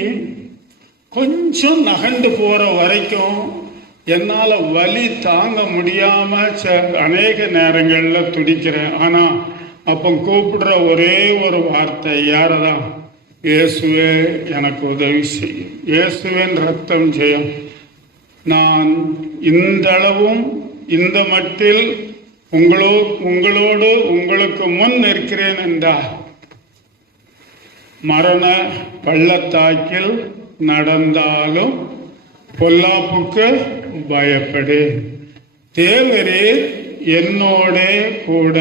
கொஞ்சம் நகண்டு போகிற வரைக்கும் என்னால் வலி தாங்க முடியாமல் அநேக நேரங்களில் துடிக்கிறேன். ஆனால் அப்போ கூப்பிடுற ஒரே ஒரு வார்த்தை யாரதான்? இயேசுவே எனக்கு உதவி செய்யும், இயேசுவின் ரத்தம் ஜெயம். நான் இந்த அளவும் இந்த மட்டில் உங்களோடு உங்களுக்கு முன் நிற்கிறேன் என்றார். மரண பள்ளத்தாக்கில் நடந்தாலும் பொல்லாப்புக்கு பயப்படேன், தேவரீர் என்னோடே கூட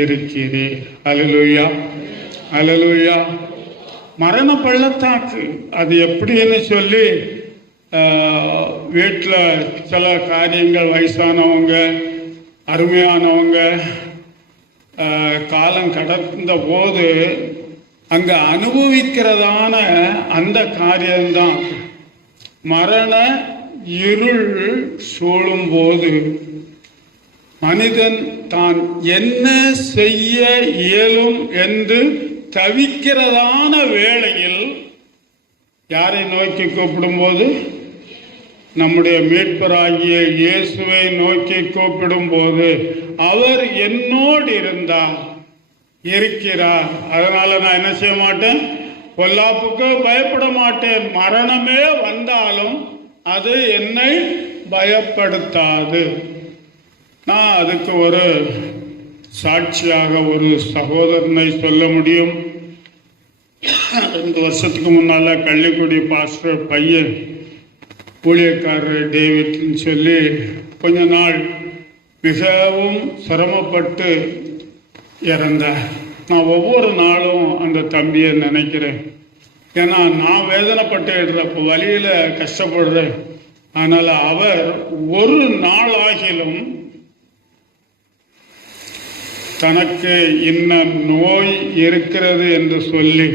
இருக்கிறீர். அல்லேலூயா, அல்லேலூயா. மரண பள்ளத்தாக்கு அது எப்படின்னு சொல்லி வீட்டில் சில காரியங்கள், வயசானவங்க அருமையானவங்க காலம் கடந்த போது அங்கே அனுபவிக்கிறதான அந்த காரியம்தான். மரண இருள் சூழும் போது மனிதன் தான் என்ன செய்ய இயலும் என்று தவிக்கிறதான வேளையில் யாரை நோக்கி கூப்பிடும்போது, நம்முடைய மீட்பராகிய இயேசுவை நோக்கி கூப்பிடும் போது அவர் என்னோடு இருக்கிறார். அதனால நான் என்ன செய்ய மாட்டேன்? பொல்லாப்புக்கு பயப்பட மாட்டேன். மரணமே வந்தாலும் அது என்னை பயப்படுத்தாது. நான் அதுக்கு ஒரு சாட்சியாக ஒரு சகோதரனை சொல்ல முடியும். 2 வருஷத்துக்கு முன்னால கள்ளிக்குடி பாஸ்டர் பையன் ஊழியக்காரர் டேவிட்னு சொல்லி கொஞ்ச நாள் மிகவும் சிரமப்பட்டு இறந்தார். நான் ஒவ்வொரு நாளும் அந்த தம்பியை நினைக்கிறேன். ஏன்னா நான் வேதனைப்பட்டு வழியில் கஷ்டப்படுறேன். அதனால் அவர் ஒரு நாளாகிலும் தனக்கு இன்ன நோய் இருக்கிறது என்று சொல்லி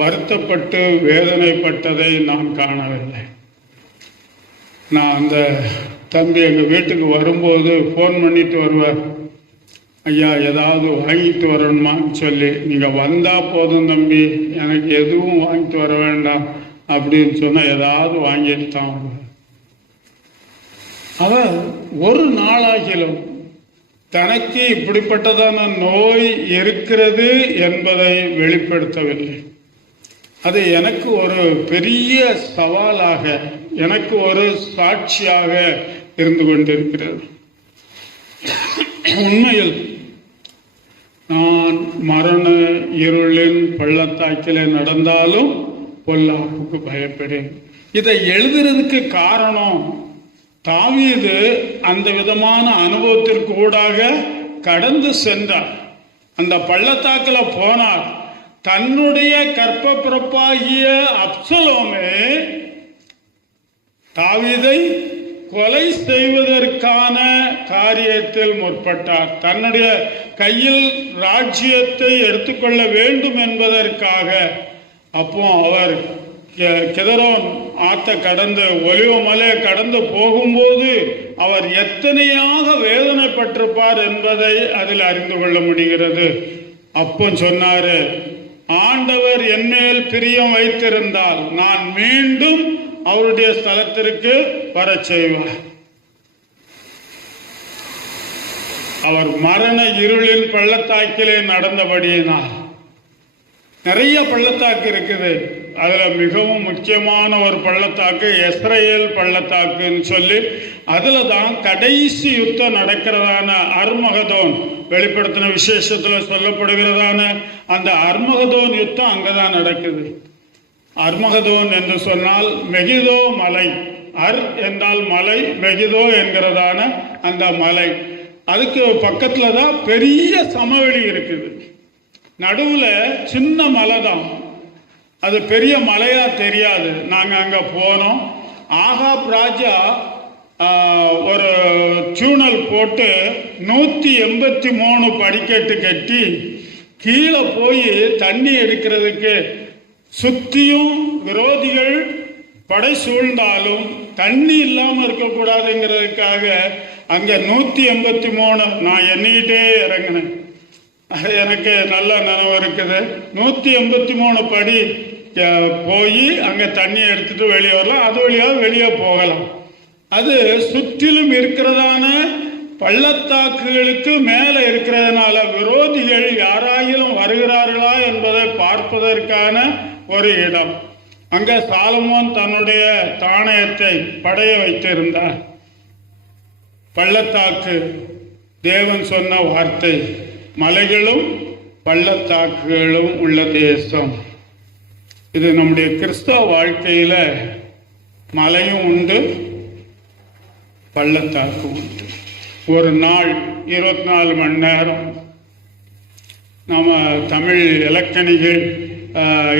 வருத்தப்பட்டு வேதனைப்பட்டதை நான் காணவில்லை. நான் அந்த தம்பி எங்கள் வீட்டுக்கு வரும்போது ஃபோன் பண்ணிட்டு வருவார். ஐயா ஏதாவது வாங்கிட்டு வரணுமான்னு சொல்லி, நீங்கள் வந்தால் போதும் தம்பி, எனக்கு எதுவும் வாங்கிட்டு வர வேண்டாம் அப்படின்னு சொன்னால் ஏதாவது வாங்கிட்டு தான் வருவார். அவர் ஒரு நாளாகிலும் தனக்கு இப்படிப்பட்டதான நோய் இருக்கிறது என்பதை வெளிப்படுத்தவில்லை. அது எனக்கு ஒரு பெரிய சவாலாக, எனக்கு ஒரு சாட்சியாக இருந்து கொண்டிருக்கிறது. உண்மையில் நான் மரண இருளின் பள்ளத்தாக்கிலே நடந்தாலும் பொல்லாப்புக்கு பயப்படேன். இதை எழுதுறதுக்கு காரணம், தாவீது அந்த விதமான அனுபவத்திற்கு ஊடாக கடந்து சென்றார். அந்த பள்ளத்தாக்கில் போனார். தன்னுடைய கற்ப பிறப்பாகிய அப்சலோமே தாவீதை கொலை செய்வதற்கான காரியத்தில் முற்பட்டார். தன்னுடைய கையில் ராஜ்யத்தை எடுத்துக்கொள்ள வேண்டும் என்பதற்காக. அப்போ அவர் கிதரோன் ஆத்த கடந்து ஒலிவ மலையை கடந்து போகும்போது அவர் எத்தனையாக வேதனைப்பட்டிருப்பார் என்பதை அதில் அறிந்து கொள்ள முடிகிறது. அப்போ சொன்னாரு, ஆண்டவர் என்மேல் பிரியம் வைத்திருந்தால் நான் மீண்டும் அவருடைய ஸ்தலத்திற்கு வர செய்வார். அவர் மரண இருளின் பள்ளத்தாக்கிலே நடந்தபடியினால் நிறைய பள்ளத்தாக்கு இருக்குது. அதுல மிகவும் முக்கியமான ஒரு பள்ளத்தாக்கு இஸ்ரவேல் பள்ளத்தாக்குன்னு சொல்லி, அதுல தான் கடைசி யுத்தம் நடக்கிறதான அர்மகதோன் வெளிப்படுத்தின விசேஷத்துல சொல்லப்படுகிறதான அந்த அர்மகதோன் யுத்தம் அங்கதான் நடக்குது. அர்மகதோன் என்று சொன்னால் மெகிதோ மலை. அர் என்றால் மலை, மெகிதோ என்கிறதான அந்த மலை. அதுக்கு பக்கத்துல தான் பெரிய சமவெளி இருக்குது. நடுவுல சின்ன மலை தான், அது பெரிய மலையா தெரியாது. நாங்க அங்க போனோம். ஆகாப் ராஜா ஒரு சூனல் போட்டு 183 படிக்கட்டு கட்டி கீழே போய் தண்ணி எடுக்கிறதுக்கு சுத்தியும் விரோதிகள் படை சூழ்ந்தாலும் தண்ணி இல்லாம இருக்கக்கூடாதுங்கிறதுக்காக அங்க 183 நான் எண்ணிக்கிட்டே இறங்கினேன். எனக்கு நல்ல நினைவு இருக்குது. 183 படி போய் அங்க தண்ணி எடுத்துட்டு வெளியே வரலாம். அது வழியாக வெளியே போகலாம். அது சுற்றிலும் இருக்கிறதான பள்ளத்தாக்குகளுக்கு மேல இருக்கிறதுனால விரோதிகள் யாராயிலும் வருகிறார்களா என்பதை பார்ப்பதற்கான ஒரு இடம். அங்க சாலமோன் தன்னுடைய தானியத்தை படைய வைத்திருந்தார். பள்ளத்தாக்கு தேவன் சொன்ன வார்த்தை, மலைகளும் பள்ளத்தாக்குகளும் உள்ள தேசம். இது நம்முடைய கிறிஸ்தவ வாழ்க்கையில மலையும் உண்டு, பள்ளத்தாக்கும் உண்டு. ஒரு நாள் 24 மணி நேரம் நம்ம தமிழ் இலக்கணிகள்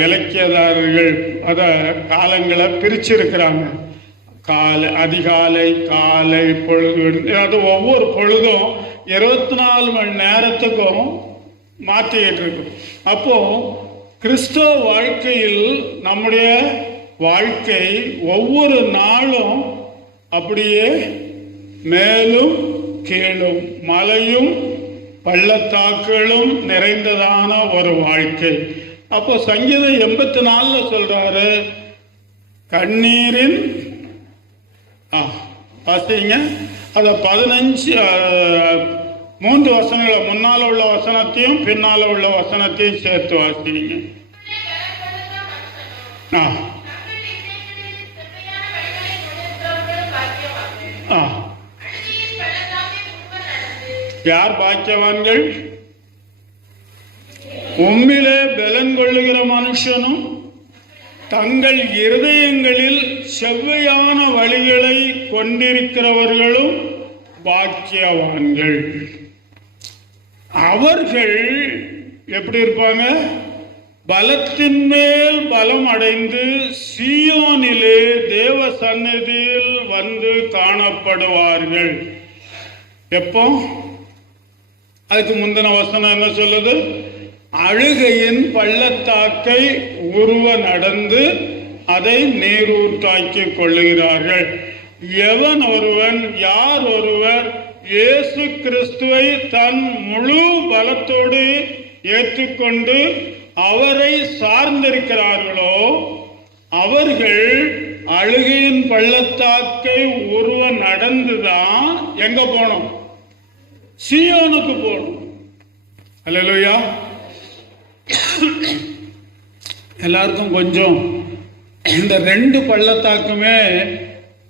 இலக்கியதாரர்கள் அத காலங்களை பிரிச்சிருக்கிறாங்க. அதிகாலை, காலை, பொழுது, அது ஒவ்வொரு பொழுதும் 24 மணி நேரத்துக்கும் மாற்றிக்கிட்டு இருக்கு. அப்போ கிறிஸ்தவ வாழ்க்கையில் நம்முடைய வாழ்க்கை ஒவ்வொரு நாளும் அப்படியே மேலும் கீழும் மலையும் பள்ளத்தாக்குகளும் நிறைந்ததான ஒரு வாழ்க்கை. அப்போ சங்கீதம் 84 சொல்றாரு, கண்ணீரின் பார்த்தீங்க அத 15 3 வசனங்களை முன்னால உள்ள வசனத்தையும் பின்னால உள்ள வசனத்தையும் சேர்த்து வாசிங்க. யார் பாக்கியவான்கள்? உம்மிலே பலன் கொள்ளுகிற மனுஷனும் தங்கள் இருதயங்களில் செவ்வையான வழிகளை கொண்டிருக்கிறவர்களும் பாக்கியவான்கள். அவர்கள் எப்படி இருப்பாங்க? பலத்தின் மேல் பலம் அடைந்து சீயோனிலே தேவ சந்நிதியில் வந்து காணப்படுவார்கள். எப்போ? அதுக்கு முந்தின வசனம் என்ன சொல்லுது? அழுகையின் பள்ளத்தாக்கை உருவ நடந்து அதை நீரூற்றாக்கி கொள்ளுகிறார்கள். எவன் ஒருவன், யார் ஒருவர் இயேசு கிறிஸ்துவை தன் முழு பலத்தோடு ஏற்றுக்கொண்டு அவரை சார்ந்திருக்கிறார்களோ அவர்கள் அழுகையின் பள்ளத்தாக்கை உருவ நடந்துதான் எங்க போனோம்? சீயோனுக்கு போகணும். அல்லேலூயா. எல்லாருக்கும் கொஞ்சம் இந்த 2 பள்ளத்தாக்குமே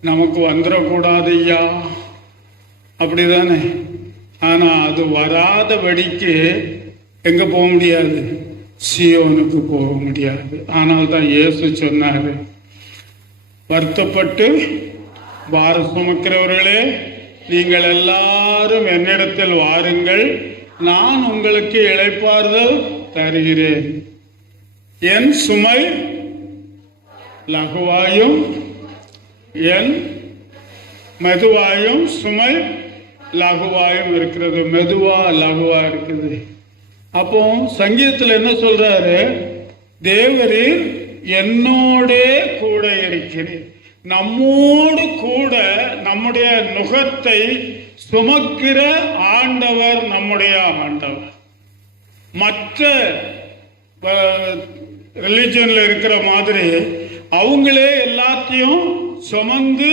நமக்கு வந்துடக்கூடாது ஐயா, அப்படிதானே? ஆனா அது வராதபடிக்கு எங்க போக முடியாது? சீயோனுக்கு போக முடியாது. ஆனால் தான் இயேசு சொன்னாரு, வருத்தப்பட்டு பாரம் சுமக்கிறவர்களே நீங்கள் எல்லாரும் என்னிடத்தில் வாருங்கள், நான் உங்களுக்கு இளைப்பாறுதல் தருகிறேன். என் சுமை லகுவாயும் என் மெதுவாயும், சுமை லகுவாயும் இருக்கிறது. மெதுவா லகுவா இருக்குது. அப்போ சங்கீதத்தில் என்ன சொல்றாரு? தேவரீர் என்னோடே கூட இருக்கிறேன். நம்மோடு கூட நம்முடைய நுகத்தை சுமக்கிற ஆண்டவர் நம்முடைய ஆண்டவர். மற்ற ரிலிஜன்ல இருக்கிற மாதிரி அவங்களே எல்லாத்தையும் சுமந்து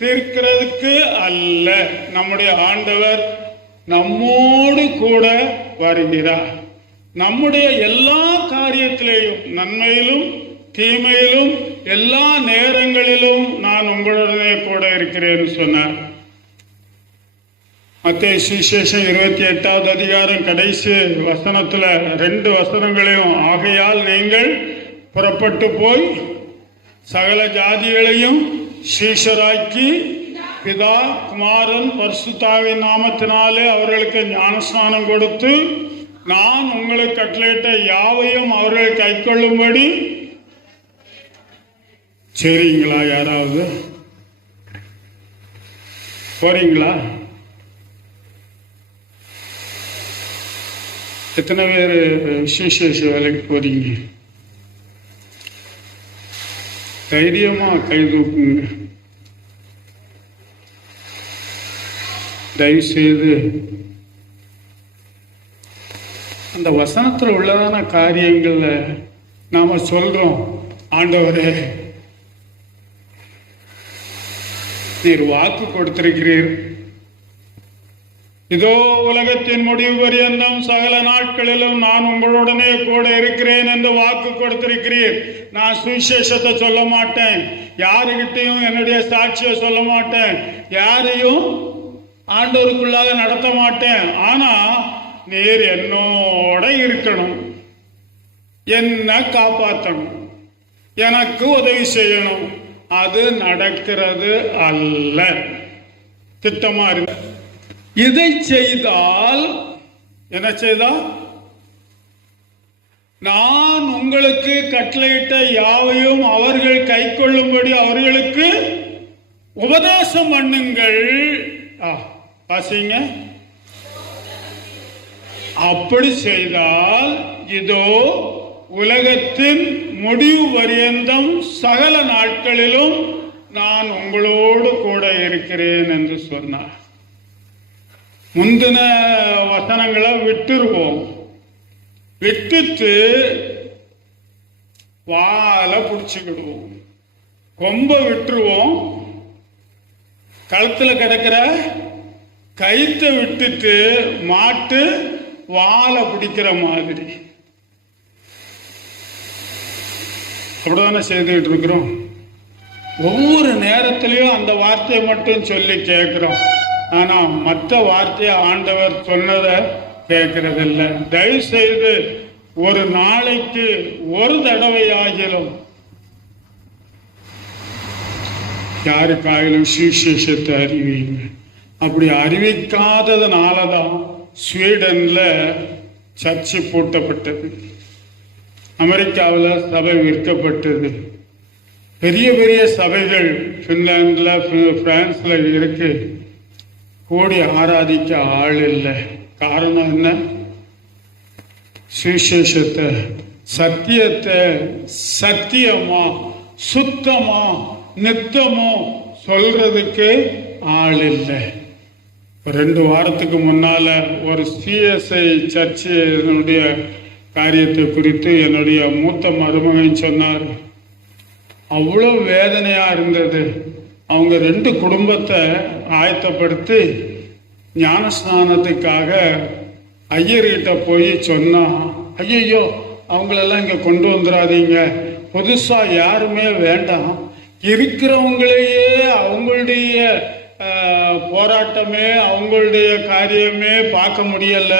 தீர்க்கிறதுக்கு அல்ல. நம்முடைய ஆண்டவர் நம்மோடு கூட வருகிறார். நம்முடைய எல்லா காரியத்திலேயும், நன்மையிலும் தீமையிலும், எல்லா நேரங்களிலும் நான் உங்களுடனே கூட இருக்கிறேன்னு சொன்னார். மத்தேயு சுவிசேஷம் 28வது அதிகாரம் கடைசி வசனத்துல 2 வசனங்களையும், ஆகையால் நீங்கள் புறப்பட்டு போய் சகல ஜாதிகளையும் சீஷராக்கி பிதா குமாரன் பரிசுத்தாவின் நாமத்தினாலே அவர்களுக்கு ஞானஸ்நானம் கொடுத்து நான் உங்களுக்கு கட்டளையிட்ட யாவையும் அவர்கள் கைக்கொள்ளும்படி. சரிங்களா? யாராவது போறீங்களா? எத்தனை பேர் விசேஷ வேலைக்கு போறீங்க? தைரியமா கை தூக்குங்க. தயவு செய்து அந்த வசனத்தில் உள்ளதான காரியங்கள்ல நாம சொல்றோம், ஆண்டவரே நீர் வாக்கு கொடுத்திருக்கிறீர், இதோ உலகத்தின் முடிவு பரியந்தம் சகல நாட்களிலும் நான் உங்களுடனே கூட இருக்கிறேன் என்று வாக்கு கொடுத்திருக்கிறீர். நான் சுவிசேஷத்தை சொல்ல மாட்டேன், யாருகிட்டையும் என்னுடைய சாட்சியை சொல்ல மாட்டேன், யாரையும் ஆண்டவருக்குள்ளாக நடத்த மாட்டேன். ஆனா நீர் என்னோட இருக்கணும், என்ன காப்பாற்றணும், எனக்கு உதவி செய்யணும். அது நடக்கிறது அல்ல. திட்டமா இருக்கு. இதை செய்தால் என்ன செய்தால், நான் உங்களுக்கு கட்டளையிட்ட யாவையும் அவர்கள் கைக்கொள்ளும்படி அவர்களுக்கு உபதேசம் பண்ணுங்கள். வாசிங்க. அப்படி செய்தால் இதோ உலகத்தின் முடிவு பரியந்தம் சகல நாட்களிலும் நான் உங்களோடு கூட இருக்கிறேன் என்று சொன்னார். முந்தின வசனங்களை விட்டுருவோம், விட்டுட்டு வாழை பிடிச்சுக்கிடுவோம், கொம்ப விட்டுருவோம், கழுத்துல கிடக்கிற கயித்தை விட்டுட்டு மாட்டு வாழை பிடிக்கிற மாதிரி அப்படிதானே செய்துகிட்டு இருக்கிறோம். ஒவ்வொரு நேரத்திலையும் அந்த வார்த்தையை மட்டும் சொல்லி கேட்கிறோம், ஆனா மற்ற வார்த்தையை ஆண்டவர் சொன்னதை கேட்கறதில்லை. தயவு செய்து ஒரு நாளைக்கு ஒரு தடவை ஆகிலும் யாருக்காயிலும் சுவிசேஷத்தை அறிவிங்க. அப்படி அறிவிக்காததுனாலதான் ஸ்வீடன்ல சர்ச்சை பூட்டப்பட்டது, அமெரிக்காவில் சபை விற்கப்பட்டது, பெரிய பெரிய சபைகள் பின்லாந்துல பிரான்ஸ்ல இருக்கு, கூடி ஆராதிக்க ஆள் இல்லை. காரணம் என்ன? சுவிசேஷத்தை சத்தியத்தை சத்தியமா சுத்தமா நித்தமோ சொல்றதுக்கு ஆள் இல்லை. 2 வாரத்துக்கு முன்னால ஒரு சிஎஸ்ஐ சர்ச்சினுடைய காரியத்தை குறித்து என்னுடைய மூத்த மருமகன் சொன்னார். அவ்வளோ வேதனையா இருந்தது. அவங்க 2 குடும்பத்தை ஆயத்தப்படுத்தி ஞானஸ்நானத்துக்காக ஐயர்கிட்ட போய் சொன்னா, ஐயோ அவங்களெல்லாம் இங்க கொண்டு வந்துடாதீங்க, புதுசா யாருமே வேண்டாம், இருக்கிறவங்களையே அவங்களுடைய போராட்டமே அவங்களுடைய காரியமே பார்க்க முடியல,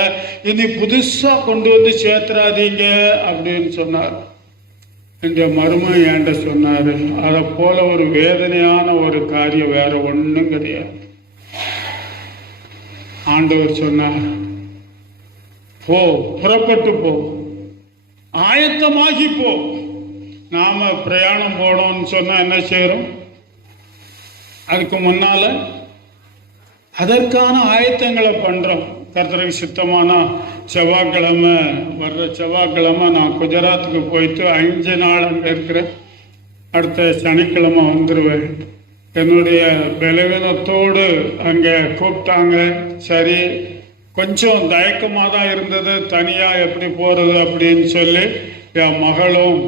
இனி புதுசா கொண்டு வந்து சேர்த்துறாதீங்க அப்படின்னு சொன்னார். என்ற மருமகன் என்கிட்ட சொன்னாரு, அதை போல ஒரு வேதனையான ஒரு காரியம் வேற ஒண்ணும் கிடையாது. ஆண்டவர் சொன்னார், போ, புறப்பட்டு போ, ஆயத்தமாகி போ. நாம பிரயாணம் போனோம்னு சொன்னா என்ன செய்யறோம்? அதுக்கு முன்னால அதற்கான ஆயத்தங்களை பண்றோம். கர்த்தருக்கு சித்தமானா செவ்வாய்க்கிழமை, வர்ற செவ்வாய்க்கிழமை நான் குஜராத்துக்கு போயிட்டு 5 நாள் அங்கே இருக்கிறேன். அடுத்த சனிக்கிழமை வந்துடுவேன். என்னுடைய பலவீனத்தோடு அங்கே கூப்பிட்டாங்க. சரி, கொஞ்சம் தயக்கமாக தான் இருந்தது, தனியாக எப்படி போகிறது அப்படின்னு சொல்லி என் மகளும்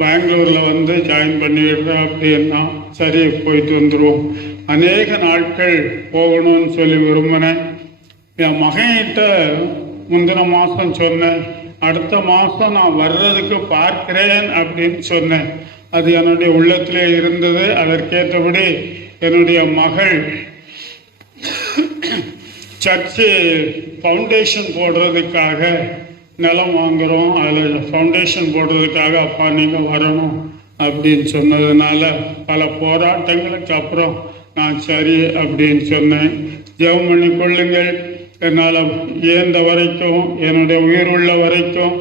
பெங்களூரில் வந்து ஜாயின் பண்ணிடுறேன் அப்படின்னா சரி போயிட்டு வந்துடுவோம். அநேக நாட்கள் போகணும்னு சொல்லி விரும்பினேன். என் மகன்கிட்ட முந்தின மாதம் சொன்னேன், அடுத்த மாதம் நான் வர்றதுக்கு பார்க்கிறேன் அப்படின்னு சொன்னேன். அது என்னுடைய உள்ளத்திலே இருந்தது. அதற்கேற்றபடி என்னுடைய மகள் சர்ச்சு ஃபவுண்டேஷன் போடுறதுக்காக நிலம் வாங்குகிறோம், அதில் ஃபவுண்டேஷன் போடுறதுக்காக அப்பா நீங்கள் வரணும் அப்படின்னு சொன்னதுனால பல போராட்டங்களுக்கு அப்புறம் நான் சரி அப்படின்னு சொன்னேன். ஜெபம் பண்ணி கொள்ளுங்கள். என்னால் இயன்ற வரைக்கும், என்னுடைய உயிர் உள்ள வரைக்கும்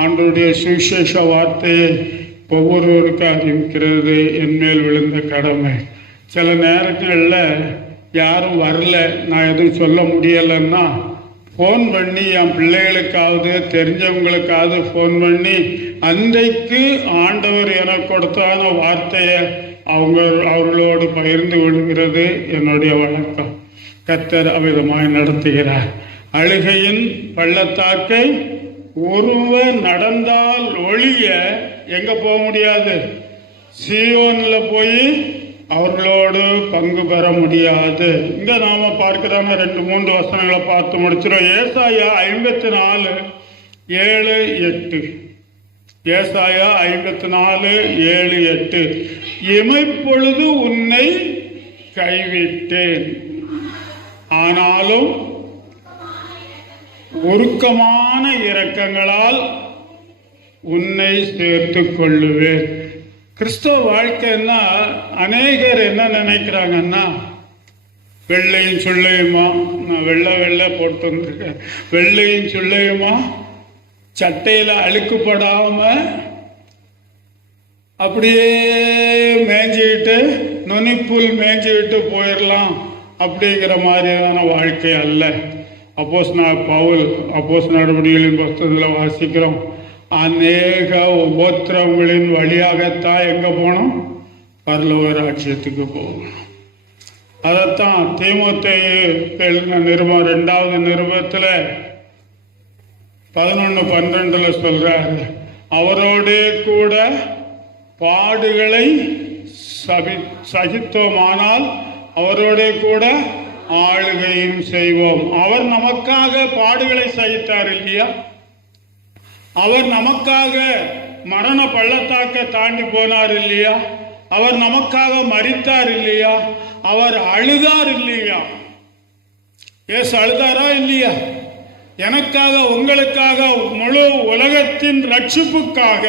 ஆண்டவருடைய சுவிசேஷ வார்த்தையை ஒவ்வொருவருக்கும் அறிவிக்கிறது என்மேல் விழுந்த கடமை. சில நேரங்களில் யாரும் வரல, நான் எதுவும் சொல்ல முடியலைன்னா ஃபோன் பண்ணி என் பிள்ளைகளுக்காவது தெரிஞ்சவங்களுக்காவது ஃபோன் பண்ணி அன்றைக்கு ஆண்டவர் எனக்கு கொடுத்தான வார்த்தையை அவர்களோடு பகிர்ந்து கொள்கிறது என்னுடைய வழக்கம். கர்த்தர் அவ்விதமாய் நடத்துகிறார். அழுகையின் பள்ளத்தாக்கை ஒருவர் நடந்தால் ஒழிய எங்க போக முடியாது, சீயோன்ல போய் அவர்களோடு பங்கு பெற முடியாது. இங்க நாம பார்க்கிறோம், 2-3 வசனங்களை பார்த்து முடிச்சிடும். ஏசாயா 54:7-8. ஏசாயா 54:7-8. இமைப்பொழுது உன்னை கைவிட்டேன், ஆனாலும் உருக்கமான இரக்கங்களால் உன்னை சேர்த்து கொள்ளுவேன். கிறிஸ்தவ வாழ்க்கைன்னா அநேகர் என்ன நினைக்கிறாங்கன்னா, வெள்ளையும் சொல்லையுமா, நான் வெள்ளை போட்டு வந்திருக்கேன், வெள்ளையும் சொல்லையுமா சட்டையில் அழுக்குப்படாம அப்படியே மேய்ஞ்சிக்கிட்டு நுனிப்புல் மேய்ஞ்சிக்கிட்டு போயிடலாம் அப்படிங்கிற மாதிரியான வாழ்க்கை அல்ல. அப்போஸ்தலனாகிய பவுல் அப்போஸ்தலர் நடவடிக்கைகளின் புத்தகத்தில் வாசிக்கிறோம், அநேக உபத்திரவங்களின் வழியாகத்தான் எங்க போனோம், பரலோக ராஜ்யத்துக்கு போகணும். அதைத்தான் தீமோத்தேயு நிருபம் 2வது நிருபத்தில் 11:12 சொல்றாரு, அவரோடு கூட பாடுகளை சகித்தோமானால் அவரோட கூட ஆளுகையும் செய்வோம். அவர் நமக்காக பாடுகளை சகித்தார் இல்லையா? அவர் நமக்காக மரண பள்ளத்தாக்க தாண்டி போனார் இல்லையா? அவர் நமக்காக மரித்தார் இல்லையா? அவர் அழுதார் இல்லையா? ஏசு அழுதாரா இல்லையா? எனக்காக, உங்களுக்காக, முழு உலகத்தின் ரட்சிப்புக்காக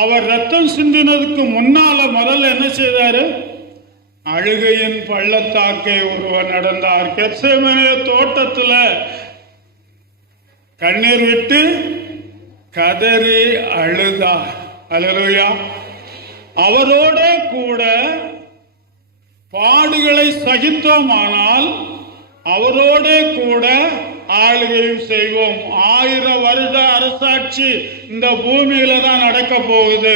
அவர் ரத்தம் சிந்தினதுக்கு முன்னால முதல்ல என்ன செய்தாரு? அழுகையின் பள்ளத்தாக்கை ஒருவர் நடந்தார். கெத்செமனே தோட்டத்துல கண்ணீர் விட்டு கதறி அழுதார். அல்லேலூயா. அவரோட கூட பாடுகளை சகித்தோமானால் அவரோட கூட ஆளுகையும் செய்வோம். 1000 வருட அரசாட்சி இந்த பூமியில தான் நடக்க போகுது.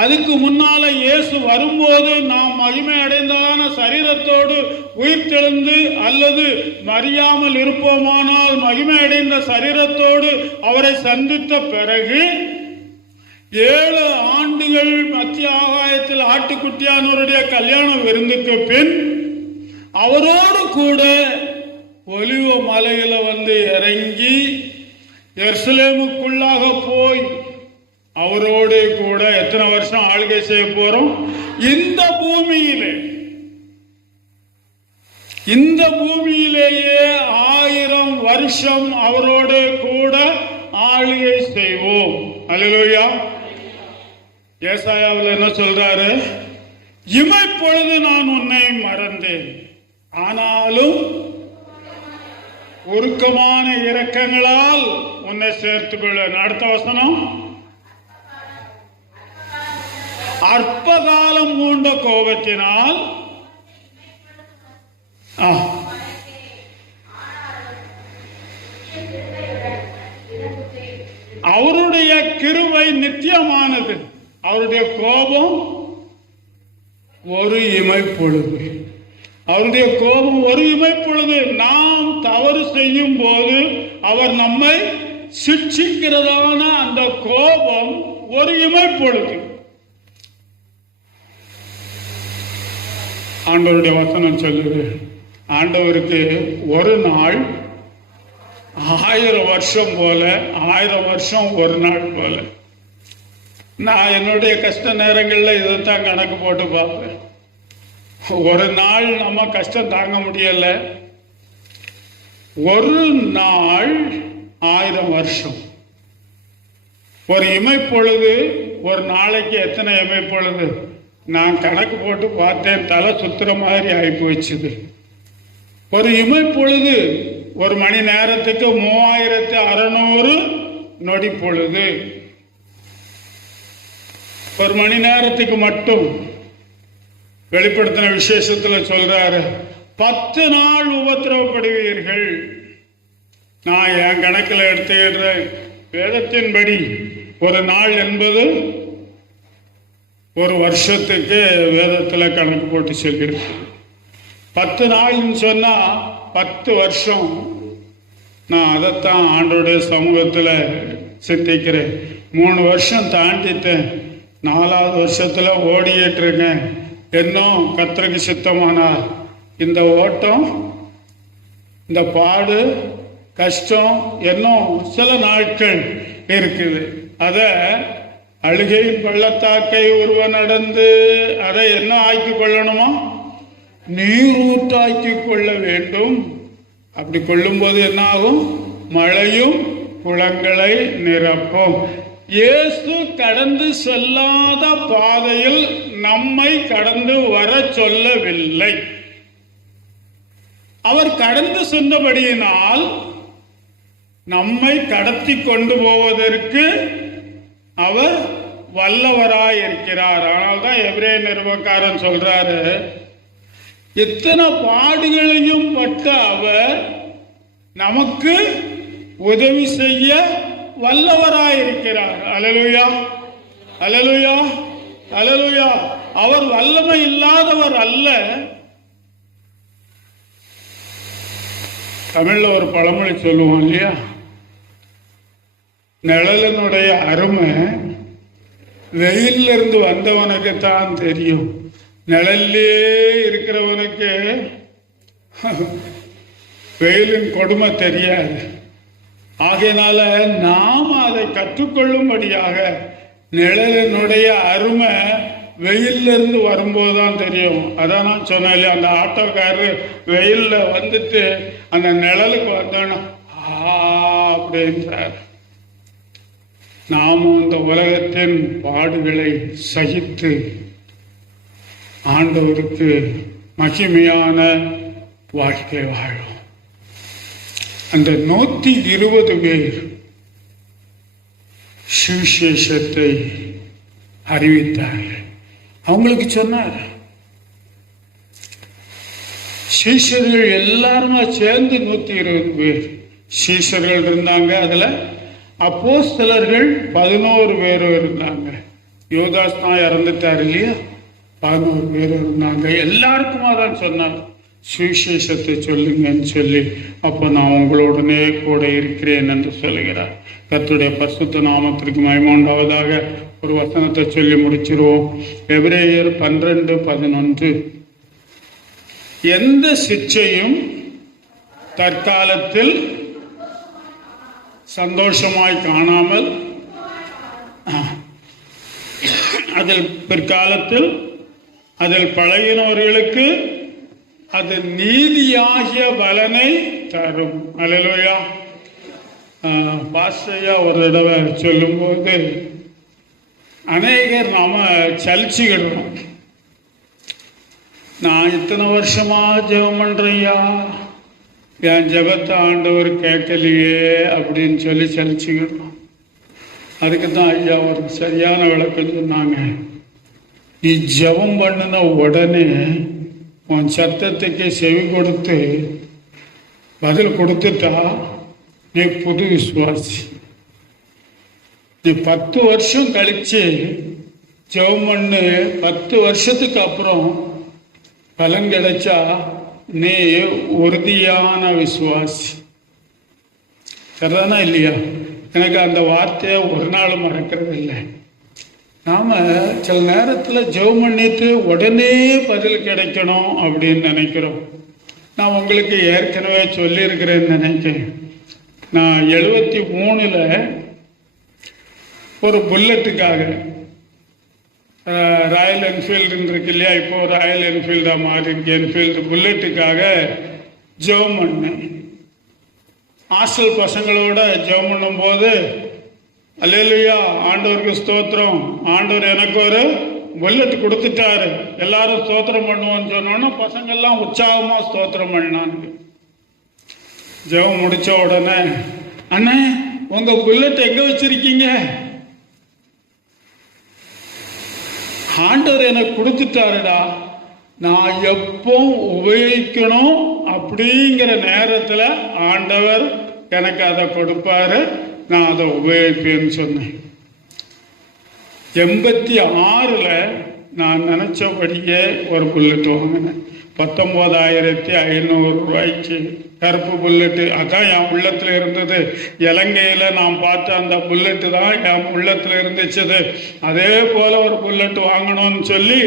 அதுக்கு முன்னால இயேசு வரும்போது நாம் மகிமை அடைந்ததான சரீரத்தோடு உயிர்த்தெழுந்து அல்லது மறியாமல் இருப்போமானால் மகிமை அடைந்த சரீரத்தோடு அவரை சந்தித்த பிறகு 7 ஆண்டுகள் மத்திய ஆகாயத்தில் ஆட்டுக்குட்டியானவருடைய கல்யாண விருந்துக்கு பின் அவரோடு கூட ஒலிவ மலையில வந்து இறங்கி எருசலேமுக்குள்ளாக போய் அவரோடு கூட எத்தனை வருஷம் ஆளுகை செய்ய போறோம்? இந்த பூமியிலேயே 1000 வருஷம் அவரோடு கூட ஆளுகை செய்வோம். அல்லேலூயா. ஏசாயாவில் என்ன சொல்றாரு? இமைப்பொழுது நான் உன்னை மறந்தேன், ஆனாலும் உருக்கமான இரக்கங்களால் உன்னை சேர்த்துக் கொள்ள. அடுத்த வசனம், அற்ப காலம் மூண்ட கோபத்தினால் அவருடைய கிருபை நித்தியமானது, அவருடைய கோபம் ஒரு இமைப்பொழுது. அவருடைய கோபம் ஒரு இமைப்பொழுது. நாம் தவறு செய்யும் போது அவர் நம்மை சிட்சிக்கிறதான அந்த கோபம் ஒரு இமைப்பொழுது. ஆண்டவருடைய வசனம் சொல்லுது, ஆண்டவருக்கு ஒரு நாள் 1000 வருஷம் போல, 1000 வருஷம் ஒரு நாள் போல. நான் என்னுடைய கஷ்ட நேரங்களில் இதைத்தான் கணக்கு போட்டு பார்ப்பேன். ஒரு நாள் நம்ம கஷ்டம் தாங்க முடியல, ஒரு நாள் 1000 வருஷம். ஒரு இமைப்பொழுது ஒரு நாளைக்கு எத்தனை இமைப்பொழுது? நான் கணக்கு போட்டு பார்த்தேன், தலை சுத்துற மாதிரி ஆகி போச்சுது. ஒரு இமைப்பொழுது ஒரு மணி நேரத்துக்கு 3600 நொடி பொழுது. ஒரு மணி நேரத்துக்கு மட்டும் வெளிப்படுத்தின விசேஷத்துல சொல்றாரு, 10 நாள் உபத்திரவப்படுவீர்கள். நான் என் கணக்கில் எடுத்துக்கிறேன். வேதத்தின்படி ஒரு நாள் என்பது ஒரு வருஷத்துக்கு வேதத்தில் கணக்கு போட்டு சொல்லியிருக்கு. 10 நாள்னு சொன்னா 10 வருஷம். நான் அதைத்தான் ஆண்டோடைய சமூகத்தில் சிந்திக்கிறேன். 3 வருஷம் தாண்டிட்டேன், 4வது வருஷத்துல ஓடிட்டு இருக்கேன். இன்னும் கர்த்தருக்கு சித்தமானா இந்த ஓட்டம், இந்த பாடு, கஷ்டம் இன்னும் சில நாட்கள் இருக்குது. அத அழுகையின் பள்ளத்தாக்கை ஒருவன் நடந்து அதை என்ன ஆக்கி கொள்ளணுமா? நீரூற்றாக்கி கொள்ள வேண்டும். அப்படி கொள்ளும்போது என்ன ஆகும்? மழையும் குளங்களை நிரப்பும். இயேசு கடந்து செல்லாத பாதையில் நம்மை கடந்து வர சொல்லவில்லை. அவர் கடந்து சென்றபடியினால் நம்மை கடத்தி கொண்டு போவதற்கு அவர் வல்லவராயிருக்கிறார். ஆனால்தான் எபிரேய நிருபக்காரன் சொல்றாரு, எத்தனை பாடுகளையும் பட்ட அவர் நமக்கு உதவி செய்ய வல்லவராயிருக்கிறார். அல்லேலூயா, அல்லேலூயா, அல்லேலூயா. அவர் வல்லமை இல்லாதவர் அல்ல. தமிழ்ல ஒரு பழமொழி சொல்லுவோம் இல்லையா, நிழலினுடைய அருமை வெயில்ல இருந்து வந்தவனுக்கு தான் தெரியும், நிழல்லே இருக்கிறவனுக்கு வெயிலின் கொடுமை தெரியாது. ஆகையினால நாம் அதை கற்றுக்கொள்ளும்படியாக நிழலினுடைய அருமை வெயில்ல இருந்து வரும்போது தான் தெரியும். அதான் நான் சொன்னேன் இல்லையா, அந்த ஆட்டோக்காரரு வெயில்ல வந்துட்டு அந்த நிழலுக்கு வந்தோன்னா அப்படின்றார். நாமும் இந்த உலகத்தின் பாடுகளை சகித்து ஆண்டவருக்கு மகிமையான வாழ்க்கை வாழும். அந்த 120 பேர் சுவிசேஷத்தை அறிவித்தார்கள். அவங்களுக்கு சொன்னார், சீஷர்கள் எல்லாருமே சேர்ந்து 120 பேர் சீஷர்கள் இருந்தாங்க. அதுல அப்போஸ்தலர்கள் 11 பேரும் இருந்தாங்க. யோதாஸ் தான் இறந்துட்டார் இல்லையா, 11 பேரும் இருந்தாங்க. எல்லாருக்குமா தான் சொன்னார், சுவிசேஷத்தை சொல்லுங்கன்னு சொல்லி. அப்போ நான் உங்களுடனே கூட இருக்கிறேன் என்று சொல்லுகிறார். கர்த்தருடைய பரிசுத்த நாமத்திற்கு மகிமை உண்டாவதாக. ஒரு வசனத்தை சொல்லி முடிச்சிருவோம். எபிரேயர் 12:11. எந்த சிற்சையும் தற்காலத்தில் சந்தோஷமாய் காணாமல் அதில் பிற்காலத்தில் அதில் பழகினவர்களுக்கு அது நீதியாகிய பலனை தரும். அல்லேலூயா. பாஸ்டையா ஒரு தடவை சொல்லும்போது அநேகர் நாம சலிச்சுக்கிடுறோம். நான் இத்தனை வருஷமா ஜெபம் பண்றையா, என் ஜெபத்தை ஆண்டவர் கேட்கலையே அப்படின்னு சொல்லி சலிச்சுக்கிடுறோம். அதுக்கு தான் ஐயா ஒரு சரியான விளக்கம் சொன்னாங்க. நீ ஜெபம் பண்ணின உடனே உன் சத்தத்துக்கு செவி கொடுத்து பதில் கொடுத்துட்டா நீ புது விசுவாசி. நீ 10 வருஷம் கழிச்சு ஜெபம் பண்ணு, 10 வருஷத்துக்கு அப்புறம் பலன் கிடைச்சா நீ உறுதியான விசுவாசி. சரிதானா இல்லையா? எனக்கு அந்த வார்த்தையை ஒரு நாள் மறக்கிறது இல்லை. நாம் சில நேரத்தில் ஜெபம் பண்ணிட்டு உடனே பதில் கிடைக்கணும் அப்படின்னு நினைக்கிறோம். நான் உங்களுக்கு ஏற்கனவே சொல்லியிருக்கிறேன்னு நினைக்கிறேன். நான் 73 ஒரு புல்லட்டுக்காக, ராயல் என்ஃபீல்டுன்னு இருக்கு இல்லையா, இப்போ ராயல் என்ஃபீல்டாக மாறி இருக்கு, என்ஃபீல்டு புல்லட்டுக்காக ஜெபம் பண்ணேன். ஹாஸ்டல் பசங்களோட ஜெபம் பண்ணும்போது, அல்லேலூயா, ஆண்டவருக்கு ஸ்தோத்திரம், ஆண்டவர் எனக்கு ஒரு புல்லட் கொடுத்துட்டாரு, எல்லாரும் ஸ்தோத்திரம் பண்ணுவோன்னு சொன்னோன்னா பசங்கள்லாம் உற்சாகமாக ஸ்தோத்திரம் பண்ணாங்க. ஜெபம் முடிச்ச உடனே, அண்ணே உங்க புல்லட் எங்க வச்சிருக்கீங்க? ஆண்டவர் எனக்கு கொடுத்துட்டாருடா, நான் எப்போ உபயோகிக்கணும் அப்படிங்கிற நேரத்தில் ஆண்டவர் எனக்கு அதை கொடுப்பாரு, நான் அதை உபயோகிப்பேன்னு சொன்னேன். 86 நான் நினச்சபடியே ஒரு புல்லட் வாங்கினேன். 19,500 ரூபாய்க்கு கருப்பு புல்லட்டு. அதான் என் உள்ளத்தில் இருந்தது. இலங்கையில் நான் பார்த்த அந்த புல்லட்டு தான் என் உள்ளத்தில் இருந்துச்சு. அதே போல் ஒரு புல்லட்டு வாங்கணும்னு சொல்லி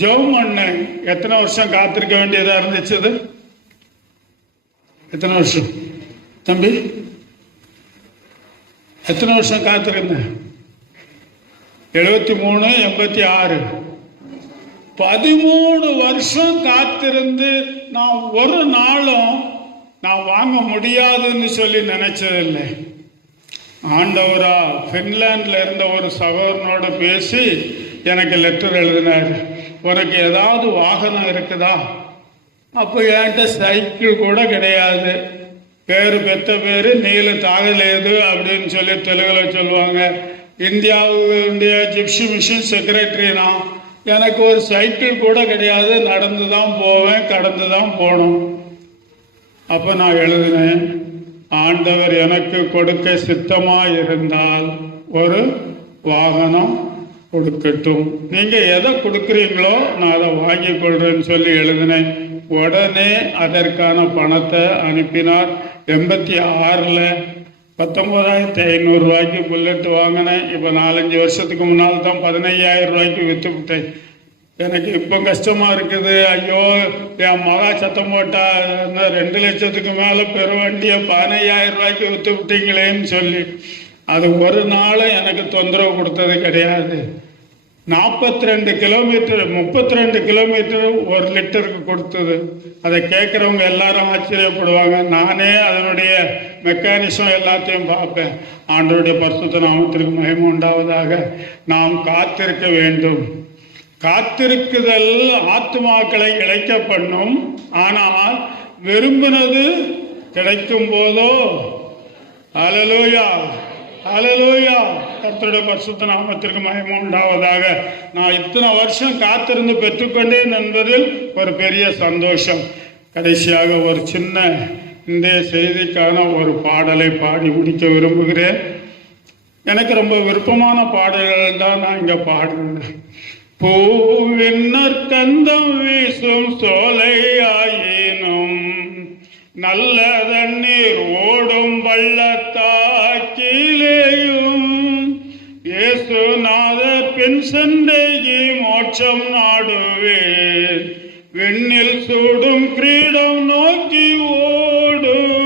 ஜெபம் பண்ணேன். எத்தனை வருஷம் காத்திருக்க வேண்டியதாக இருந்துச்சு? எத்தனை வருஷம் தம்பி? எத்தனை வருஷம் காத்திருந்தேன்? 73, 86, 13 வருஷம் காத்திருந்து நான் ஒரு நாளும் நான் வாங்க முடியாதுன்னு சொல்லி நினைச்சதில்லை. ஆண்டவரா ஃபின்லாண்டில் இருந்த ஒரு சகோதரனோட பேசி எனக்கு லெட்டர் எழுதினார். உனக்கு ஏதாவது வாகனம் இருக்குதா? அப்போ என்கிட்ட சைக்கிள் கூட கிடையாது. பேரு பெத்த பேரு நீல தாகலேது அப்படின்னு சொல்லி தெலுங்கில் சொல்லுவாங்க. இந்தியாவுடைய ஜிப்சி மிஷன் செக்ரட்டரி நான். எனக்கு ஒரு சைக்கிள் கூட கிடையாது. நடந்து தான் போவேன், கடந்து தான் போகணும். அப்போ நான் எழுதினேன், ஆண்டவர் எனக்கு கொடுக்க சித்தமாக இருந்தால் ஒரு வாகனம் கொடுக்கட்டும், நீங்கள் எதை கொடுக்குறீங்களோ நான் அதை வாங்கி கொள்றேன்னு சொல்லி எழுதினேன். உடனே அதற்கான பணத்தை அனுப்பினார். 86 19,500 ரூபாய்க்கு புல்லட் வாங்கினேன். இப்போ 4-5 வருஷத்துக்கு முன்னால் தான் 15,000 ரூபாய்க்கு விற்று விட்டேன். எனக்கு இப்போ கஷ்டமாக இருக்குது. ஐயோ, என் மகா சத்தம் போட்டா 2 லட்சத்துக்கு மேலே பெரு வண்டியை 15,000 ரூபாய்க்கு விற்று விட்டீங்களேன்னு சொல்லி. அது ஒரு நாளும் எனக்கு தொந்தரவு கொடுத்தது கிடையாது. 42 கிலோமீட்டர் 32 கிலோமீட்டர் 1 லிட்டருக்கு கொடுத்தது. அதை கேட்குறவங்க எல்லாரும் ஆச்சரியப்படுவாங்க. நானே அதனுடைய மெக்கானிசம் எல்லாத்தையும் பார்ப்பேன். ஆண்டவருடைய பரிசுத்த நாமத்திற்கு மகிமை உண்டாவதாக. நாம் காத்திருக்க வேண்டும். காத்திருக்குதல் ஆத்துமாக்களை இழைக்க பண்ணும். ஆனால் விரும்பினது கிடைக்கும் போதோ, அல்லேலூயா அல்லேலூயா, கர்த்தருடைய பரிசுத்த நாமத்திற்கு மகிமை உண்டாவதாக. நான் இத்தனை வருஷம் காத்திருந்து பெற்றுக்கொண்டேன் என்பதில் ஒரு பெரிய சந்தோஷம். கடைசியாக ஒரு சின்ன இந்த செய்திக்கான ஒரு பாடலை பாடி முடிக்க விரும்புகிறேன். எனக்கு ரொம்ப விருப்பமான பாடல்கள் தான் நான் இங்கே பாடுறேன். பூவின் நற்கந்தம் வீசும் சோலையாயினும் நல்ல தண்ணீர் ஓடும் பள்ளத்தாக்கிலேயும் இயேசுநாதர் பின் சென்றேகி மோட்சம் நாடுவேன். விண்ணில் சூடும் கிரீடம் நோக்கி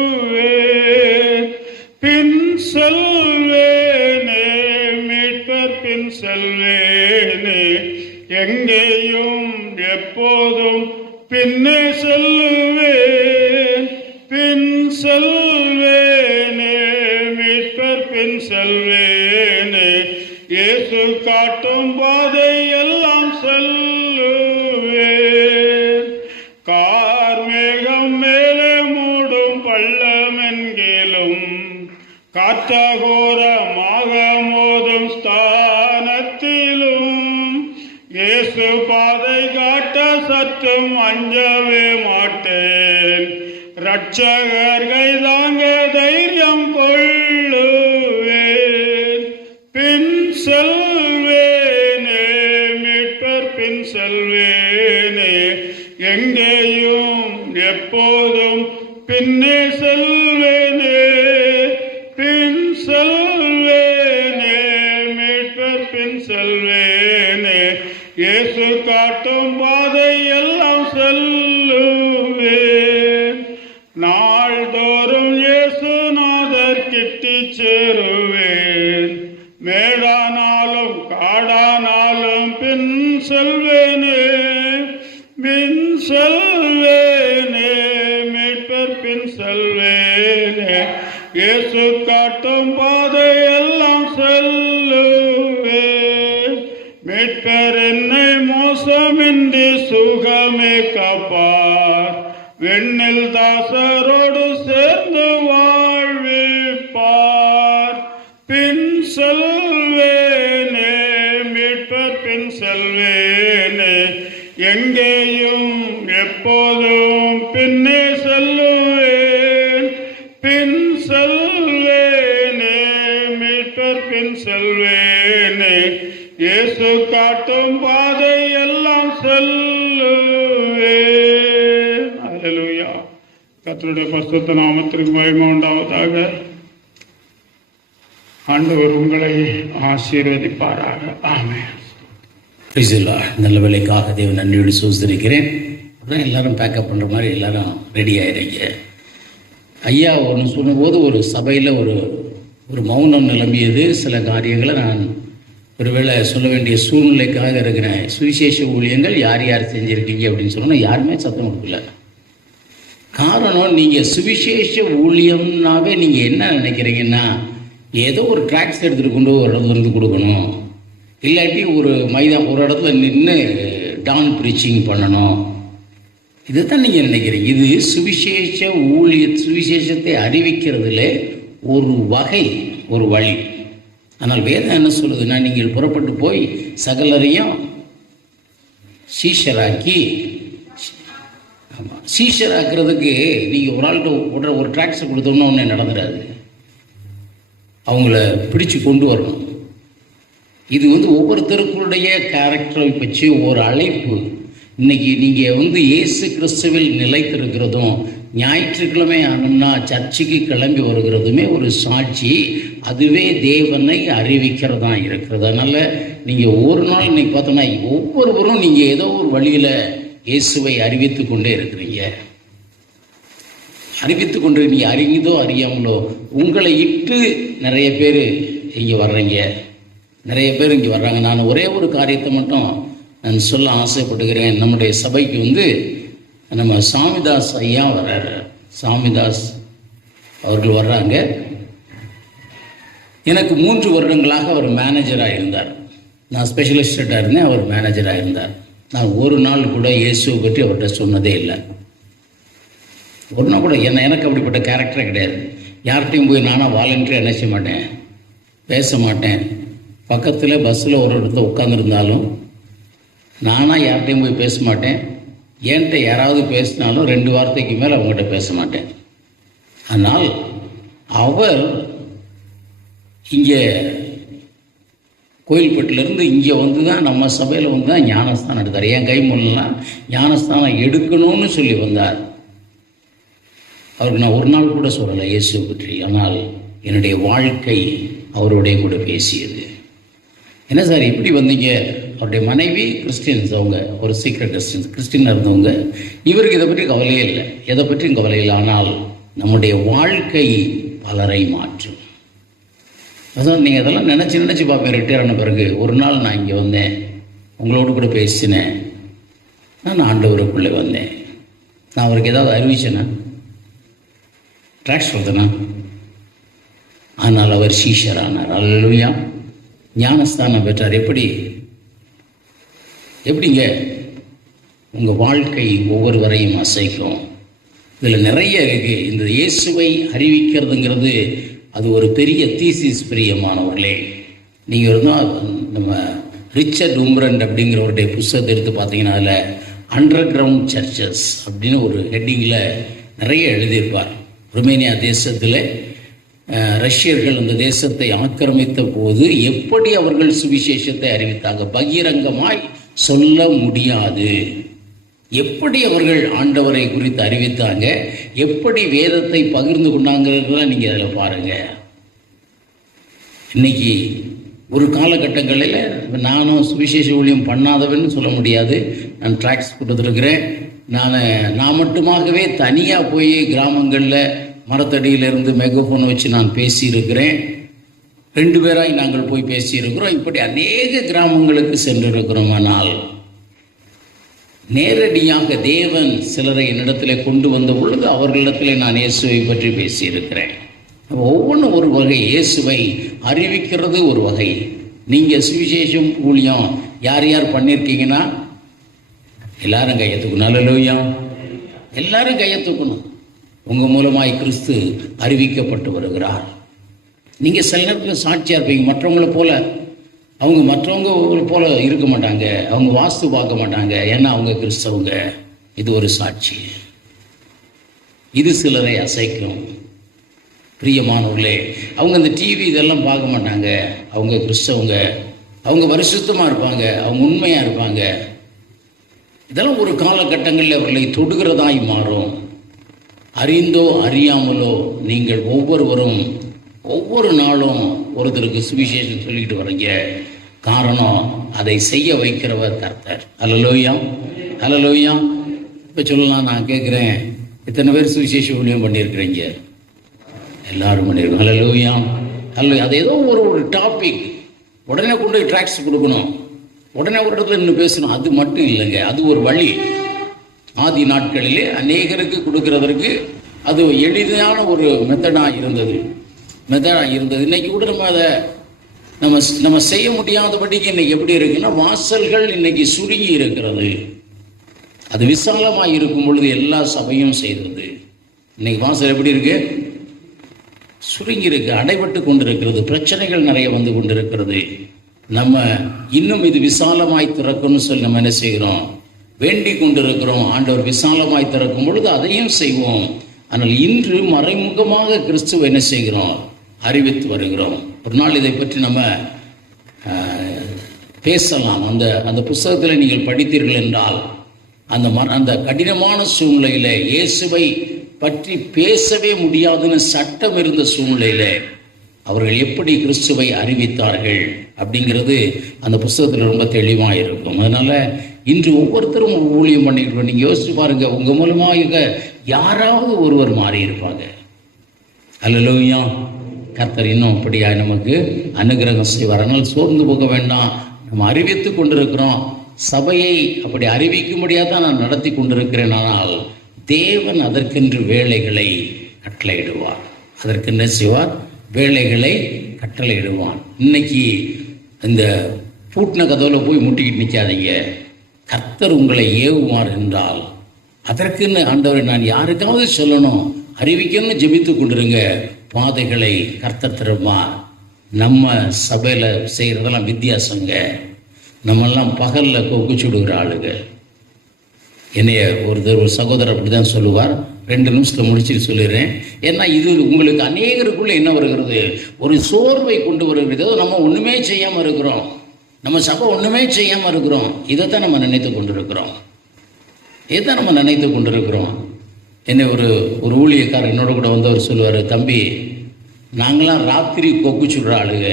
ஓடுவேன். பின் செல்வேனே மீட்பர் பின் செல்வேனே, எங்கேயும் எப்போதும் பின்னே செல்லுவேன். பின் செல்வேனே மீட்பர் பின் செல்வேனே, இயேசு காட்டும் பாதை எல்லாம் செல்லுவேன். கார்மேகம் மேலே மூடும் பள்ளம் என்கிலும் காற்றகோரமாக மோதும் ஸ்தானத்திலும் இயேசு பாதை காட்ட சற்றும் அஞ்சவே மாட்டேன். ரட்சகர்கள் தாங்க தைரியம் கொள்ளுவேன். பின் செல்வேனே மீட்பர் பின் செல்வேனே, எங்கேயும் எப்போதும் பின்னே செல்வேனே. பின் செல்வேனே மீட்பர் பின் செல்வேனே. செல்லுவேன். நாள்தோறும் இயேசுநாதர் கிட்டி சேருவேன். மேடானாலும் காடானாலும் பின் செல்வேனே, பின் செல்வேனே, மீட்பர் பின் செல்வேனே. இயேசு காட்டும் பாதை எல்லாம் செல்லுவேன். மீட்பர் என்னை மோசமின்றி சுகமே காப்பார். வெண்ணில் தாசரோடு சேர்ந்து வாழ்விப்பார். பின் செல்வேனே, மீட்பர் பின் செல்வேனே. எங்கேயும் எப்போதும் பின்னே செல்லுவேன். பின் செல்வேனே, மீட்பர் பின் செல்வேனே. இயேசு காட்டும் பாதை எல்லாம் செல்லுவேன். அல்லேலூயா. கர்த்தருடைய பரிசுத்த நாமத்திற்கு மகிமை உண்டாவதாக. ஆண்டவர் உங்களை ஆசீர்வதிப்பாராக. ஆமென். நல்ல வேலைக்காக தேவன் நன்றியோடு சோதரிக்கிறேன். அதான் எல்லாரும் பேக்கப் பண்ணுற மாதிரி எல்லாரும் ரெடி ஆகிடுங்க. ஐயா ஒன்று சொன்னபோது ஒரு சபையில் ஒரு மௌனம் நிலம்பியது. சில காரியங்களை நான் ஒருவேளை சொல்ல வேண்டிய சூழ்நிலைக்காக இருக்கிறேன். சுவிசேஷ ஊழியங்கள் யார் யார் செஞ்சுருக்கீங்க அப்படின்னு சொன்னால் யாருமே சத்தம் கொடுக்கல. காரணம், நீங்கள் சுவிசேஷ ஊழியம்னாவே நீங்கள் என்ன நினைக்கிறீங்கன்னா, ஏதோ ஒரு ட்ராக்ஸ் எடுத்துகிட்டு கொண்டு ஒரு இடத்துல இருந்து கொடுக்கணும், இல்லாட்டி ஒரு இடத்துல நின்று டான் ப்ரீச்சிங் பண்ணணும், இதுதான் நீங்கள் நினைக்கிறீங்க. இது சுவிசேஷத்தை அறிவிக்கிறதுல ஒரு வகை, ஒரு வழி. ஆனால் வேதம் என்ன சொல்லுதுன்னா, நீங்கள் புறப்பட்டு போய் சகலரையும் சீஷராக்கி. சீஷராக்கிறதுக்கு நீங்கள் ஒரு ஆள்கிட்ட ஒரு ட்ராக்ஸை கொடுத்தோம்னா ஒன்று நடந்துடாது. அவங்கள பிடிச்சு கொண்டு வரணும். இது ஒவ்வொருத்தருக்குடைய கேரக்டரை வச்சு ஒரு அழைப்பு. இன்னைக்கு நீங்கள் இயேசு கிறிஸ்துவில் நிலைத்திருக்கிறதும், ஞாயிற்றுக்கிழமை ஆனோம்னா சர்ச்சுக்கு கிளம்பி வருகிறதுமே ஒரு சாட்சி. அதுவே தேவனை அறிவிக்கிறதா இருக்கிறது. அதனால் நீங்கள் ஒரு நாள் இன்னைக்கு பார்த்தோன்னா ஒவ்வொருவரும் நீங்கள் ஏதோ ஒரு வழியில் இயேசுவை அறிவித்து கொண்டே இருக்கிறீங்க. அறிவித்து கொண்டு நீங்கள் அறிந்தோ அறியாமலோ உங்களை இட்டு நிறைய பேர் இங்கே வர்றீங்க, நிறைய பேர் இங்கே வர்றாங்க. நான் ஒரே ஒரு காரியத்தை மட்டும் நான் சொல்ல ஆசைப்படுகிறேன். நம்முடைய சபைக்கு நம்ம சாமிதாஸ் ஐயா வர்றாரு. சாமிதாஸ் அவர்கள் வர்றாங்க. எனக்கு 3 வருடங்களாக அவர் மேனேஜராக இருந்தார். நான் ஸ்பெஷலிஸ்டாக இருந்தேன், அவர் மேனேஜராக இருந்தார். நான் ஒரு நாள் கூட இயேசுவை பற்றி அவர்கிட்ட சொன்னதே இல்லை. ஒரு நாள் கூட எனக்கு அப்படிப்பட்ட கேரக்டரே கிடையாது. யார்கிட்டையும் போய் நானாக வாலண்டியராக என்ன செய்ய மாட்டேன், பேச மாட்டேன். பக்கத்தில் பஸ்ஸில் ஒரு இடத்துல உட்காந்துருந்தாலும் நானாக யார்கிட்டையும் போய் பேச மாட்டேன். என்கிட்ட யாராவது பேசினாலும் 2 வார்த்தைக்கு மேலே அவங்ககிட்ட பேச மாட்டேன். ஆனால் அவர் இங்கே கோயில்பட்டிலேருந்து இங்கே தான் நம்ம சபையில் தான் ஞானஸ்தானம் எடுத்தார். என் கை முன்னெல்லாம் ஞானஸ்தானம் எடுக்கணும்னு சொல்லி வந்தார். அவருக்கு நான் ஒரு நாள் கூட சொல்லலை இயேசுவை பற்றி. ஆனால் என்னுடைய வாழ்க்கை அவருடைய கூட பேசியது. என்ன சார் இப்படி வந்தீங்க? அவருடைய மனைவி கிறிஸ்டின்ஸ், அவங்க ஒரு சீக்ரெட் கிறிஸ்டினாக இருந்தவங்க. இவருக்கு இதை பற்றி கவலையே இல்லை, எதை பற்றியும் கவலை இல்லை. ஆனால் நம்முடைய வாழ்க்கை பலரை மாற்றும். அதான் நீங்கள் அதெல்லாம் நினச்சி பார்ப்பேன். ரிட்டையர் ஆன பிறகு ஒரு நாள் நான் இங்கே வந்தேன், உங்களோடு கூட பேசினேன், நான் ஆண்டவருக்குள்ளே வந்தேன். நான் அவருக்கு ஏதாவது அறிவிச்சேன்னா, ட்ராக்ஸ் கொடுத்தேனா? ஆனால் அவர் சீஷரானார். அல்லேலூயா. ஞானஸ்தானம் பெற்றார். எப்படிங்க உங்கள் வாழ்க்கை ஒவ்வொருவரையும் அசைக்கும். இதில் நிறைய இருக்குது. இந்த இயேசுவை அறிவிக்கிறதுங்கிறது அது ஒரு பெரிய தீசிஸ். பிரியமானவர்களே, நீங்கள் இருந்தால் நம்ம ரிச்சர்ட் உம்ரண்ட் அப்படிங்கிறவருடைய புத்தகத்தை எடுத்து பார்த்தீங்கன்னா அதில் அண்டர் கிரவுண்ட் சர்ச்சஸ் அப்படின்னு ஒரு ஹெட்டிங்கில் நிறைய எழுதியிருப்பார். ருமேனியா தேசத்தில் ரஷ்யர்கள் அந்த தேசத்தை ஆக்கிரமித்த போது எப்படி அவர்கள் சுவிசேஷத்தை அறிவித்தாங்க, பகிரங்கமாய் சொல்ல முடியாது. எப்படி அவர்கள் ஆண்டவரை குறித்து அறிவித்தாங்க, எப்படி வேதத்தை பகிர்ந்து கொண்டாங்கிறதெல்லாம் நீங்கள் அதில் பாருங்கள். இன்றைக்கி ஒரு காலகட்டங்களில் நானும் சுவிசேஷ ஊழியம் பண்ணாதவன்னு சொல்ல முடியாது. நான் ட்ராக்ஸ் கொடுத்துருக்குறேன், நான் மட்டுமாகவே தனியாக போய் கிராமங்களில் மரத்தடியிலிருந்து மெகஃபோன் வச்சு நான் பேசியிருக்கிறேன். 2 பேராய் நாங்கள் போய் பேசியிருக்கிறோம். இப்படி அநேக கிராமங்களுக்கு சென்றிருக்கிறோம். ஆனால் நேரடியாக தேவன் சிலரை என்னிடத்தில் கொண்டு வந்த பொழுது அவர்களிடத்தில் நான் இயேசுவை பற்றி பேசியிருக்கிறேன். ஒவ்வொன்றும் ஒரு வகை. இயேசுவை அறிவிக்கிறது ஒரு வகை. நீங்கள் சுவிசேஷம் ஊழியம் யார் யார் பண்ணியிருக்கீங்கன்னா எல்லாரும் கையெழுத்துக்கணும். அல்லேலூயா. எல்லாரும் கையெழுத்துக்கணும். உங்கள் மூலமாய் கிறிஸ்து அறிவிக்கப்பட்டு வருகிறார். நீங்கள் சில நேரத்தில் சாட்சியாக இருப்பீங்க. மற்றவங்களை போல மற்றவங்க போல இருக்க மாட்டாங்க. அவங்க வாஸ்து பார்க்க மாட்டாங்க. ஏன்னா அவங்க கிறிஸ்தவங்க. இது ஒரு சாட்சி. இது சிலரை அசைக்கும். பிரியமானவர்களே, அவங்க இந்த டிவி இதெல்லாம் பார்க்க மாட்டாங்க. அவங்க கிறிஸ்தவங்க. அவங்க பரிசுத்தமாக இருப்பாங்க. அவங்க உண்மையாக இருப்பாங்க. இதெல்லாம் ஒரு காலகட்டங்களில் அவர்களை தொடுகிறதாய் மாறும். அறிந்தோ அறியாமலோ நீங்கள் ஒவ்வொருவரும் ஒவ்வொரு நாளும் ஒருத்தருக்கு சுவிசேஷம் சொல்லிக்கிட்டு வரீங்க. காரணம், அதை செய்ய வைக்கிறவர் கர்த்தர். அல்லேலூயா, அல்லேலூயா. இப்போ சொல்லலாம், நான் கேட்குறேன், இத்தனை பேர் சுவிசேஷ ஊழியம் பண்ணியிருக்கிறீங்க? எல்லாரும் பண்ணியிருக்கோம். அல்லேலூயா, அல்ல. அது ஏதோ ஒரு டாபிக் உடனே கொண்டு ட்ராக்ஸ் கொடுக்கணும், உடனே ஒரு இடத்துல இன்னும் பேசணும். அது மட்டும் இல்லைங்க, அது ஒரு வழி. ஆதி நாட்களிலே அநேகருக்கு கொடுக்கறதற்கு அது எளிதான ஒரு மெத்தடாக இருந்தது. இன்னைக்கு கூட நம்ம அதை நம்ம செய்ய முடியாதபடிக்கு இன்னைக்கு எப்படி இருக்குன்னா, வாசல்கள் இன்னைக்கு சுருங்கி இருக்கிறது. அது விசாலமாக இருக்கும் பொழுது எல்லா சபையும் செய்தது. இன்னைக்கு வாசல் எப்படி இருக்கு? சுருங்கி இருக்கு, அடைபட்டு கொண்டிருக்கிறது. பிரச்சனைகள் நிறைய வந்து கொண்டிருக்கிறது. நம்ம இன்னும் இது விசாலமாய் திறக்கும்னு சொல்லி நம்ம என்ன செய்கிறோம்? வேண்டிக் கொண்டிருக்கிறோம். ஆண்டவர் விசாலமாய் திறக்கும் பொழுது அதையும் செய்வோம். ஆனால் இன்று மறைமுகமாக கிறிஸ்துவை என்ன செய்கிறோம்? அறிவித்து வருகிறோம். ஒரு நாள் இதை பற்றி நம்ம பேசலாம். அந்த புஸ்தகத்தில் நீங்கள் படித்தீர்கள் என்றால், அந்த கடினமான சூழ்நிலையில் இயேசுவை பற்றி பேசவே முடியாதுன்னு சட்டம் இருந்த சூழ்நிலையில் அவர்கள் எப்படி கிறிஸ்துவை அறிவித்தார்கள் அப்படிங்கிறது அந்த புஸ்தகத்தில் ரொம்ப தெளிவாக இருக்கும். அதனால் இன்று ஒவ்வொருத்தரும் ஊழியம் பண்ணிக்கிட்டு நீங்கள் யோசிச்சு பாருங்கள், உங்கள் மூலமாக யாராவது ஒருவர் மாறி இருப்பாங்க. அல்லேலூயா. கர்த்தர் இன்னும் அப்படியா நமக்கு அனுகிரகம் செய்வார். அதனால் சோர்ந்து போக வேண்டாம். நம்ம அறிவித்து கொண்டிருக்கிறோம். சபையை அப்படி அறிவிக்கும்படியாக தான் நான் நடத்தி கொண்டிருக்கிறேன். ஆனால் தேவன் அதற்கென்று வேலைகளை கட்டளையிடுவார். அதற்கு என்ன செய்வார்? வேலைகளை கட்டளையிடுவான். இன்னைக்கு இந்த பூட்டின கதவுல போய் முட்டிக்கிட்டு நிற்காதீங்க. கர்த்தர் உங்களை ஏவுவார் என்றால் அதற்குன்னு ஆண்டவரை நான் யாருக்காவது சொல்லணும், அறிவிக்கணும்னு ஜெபித்து கொண்டிருங்க. பாதைகளை கர்த்தர் தருவார். நம்ம சபையில் செய்கிறதெல்லாம் வித்தியாசங்க. நம்மெல்லாம் பகலில் கொக்குச்சு விடுகிற ஆளுங்க. என்னைய ஒரு சகோதரர் அப்படி தான் சொல்லுவார். 2 நிமிஷத்தில் முடிச்சுட்டு சொல்லிடுறேன். ஏன்னா இது உங்களுக்கு அநேகருக்குள்ளே என்ன வருகிறது? ஒரு சோர்வை கொண்டு வருகிறது. ஏதோ நம்ம ஒன்றுமே செய்யாமல் இருக்கிறோம், நம்ம சபை ஒன்றுமே செய்யாமல் இருக்கிறோம். இதைத்தான் நம்ம நினைத்து கொண்டிருக்கிறோம். இதைத்தான் நம்ம நினைத்து கொண்டிருக்கிறோம். என்ன ஒரு ஊழியக்காரர் என்னோட கூட வந்தவர் சொல்லுவார், தம்பி நாங்களாம் ராத்திரி கொக்குச்சுடுற ஆளுங்க,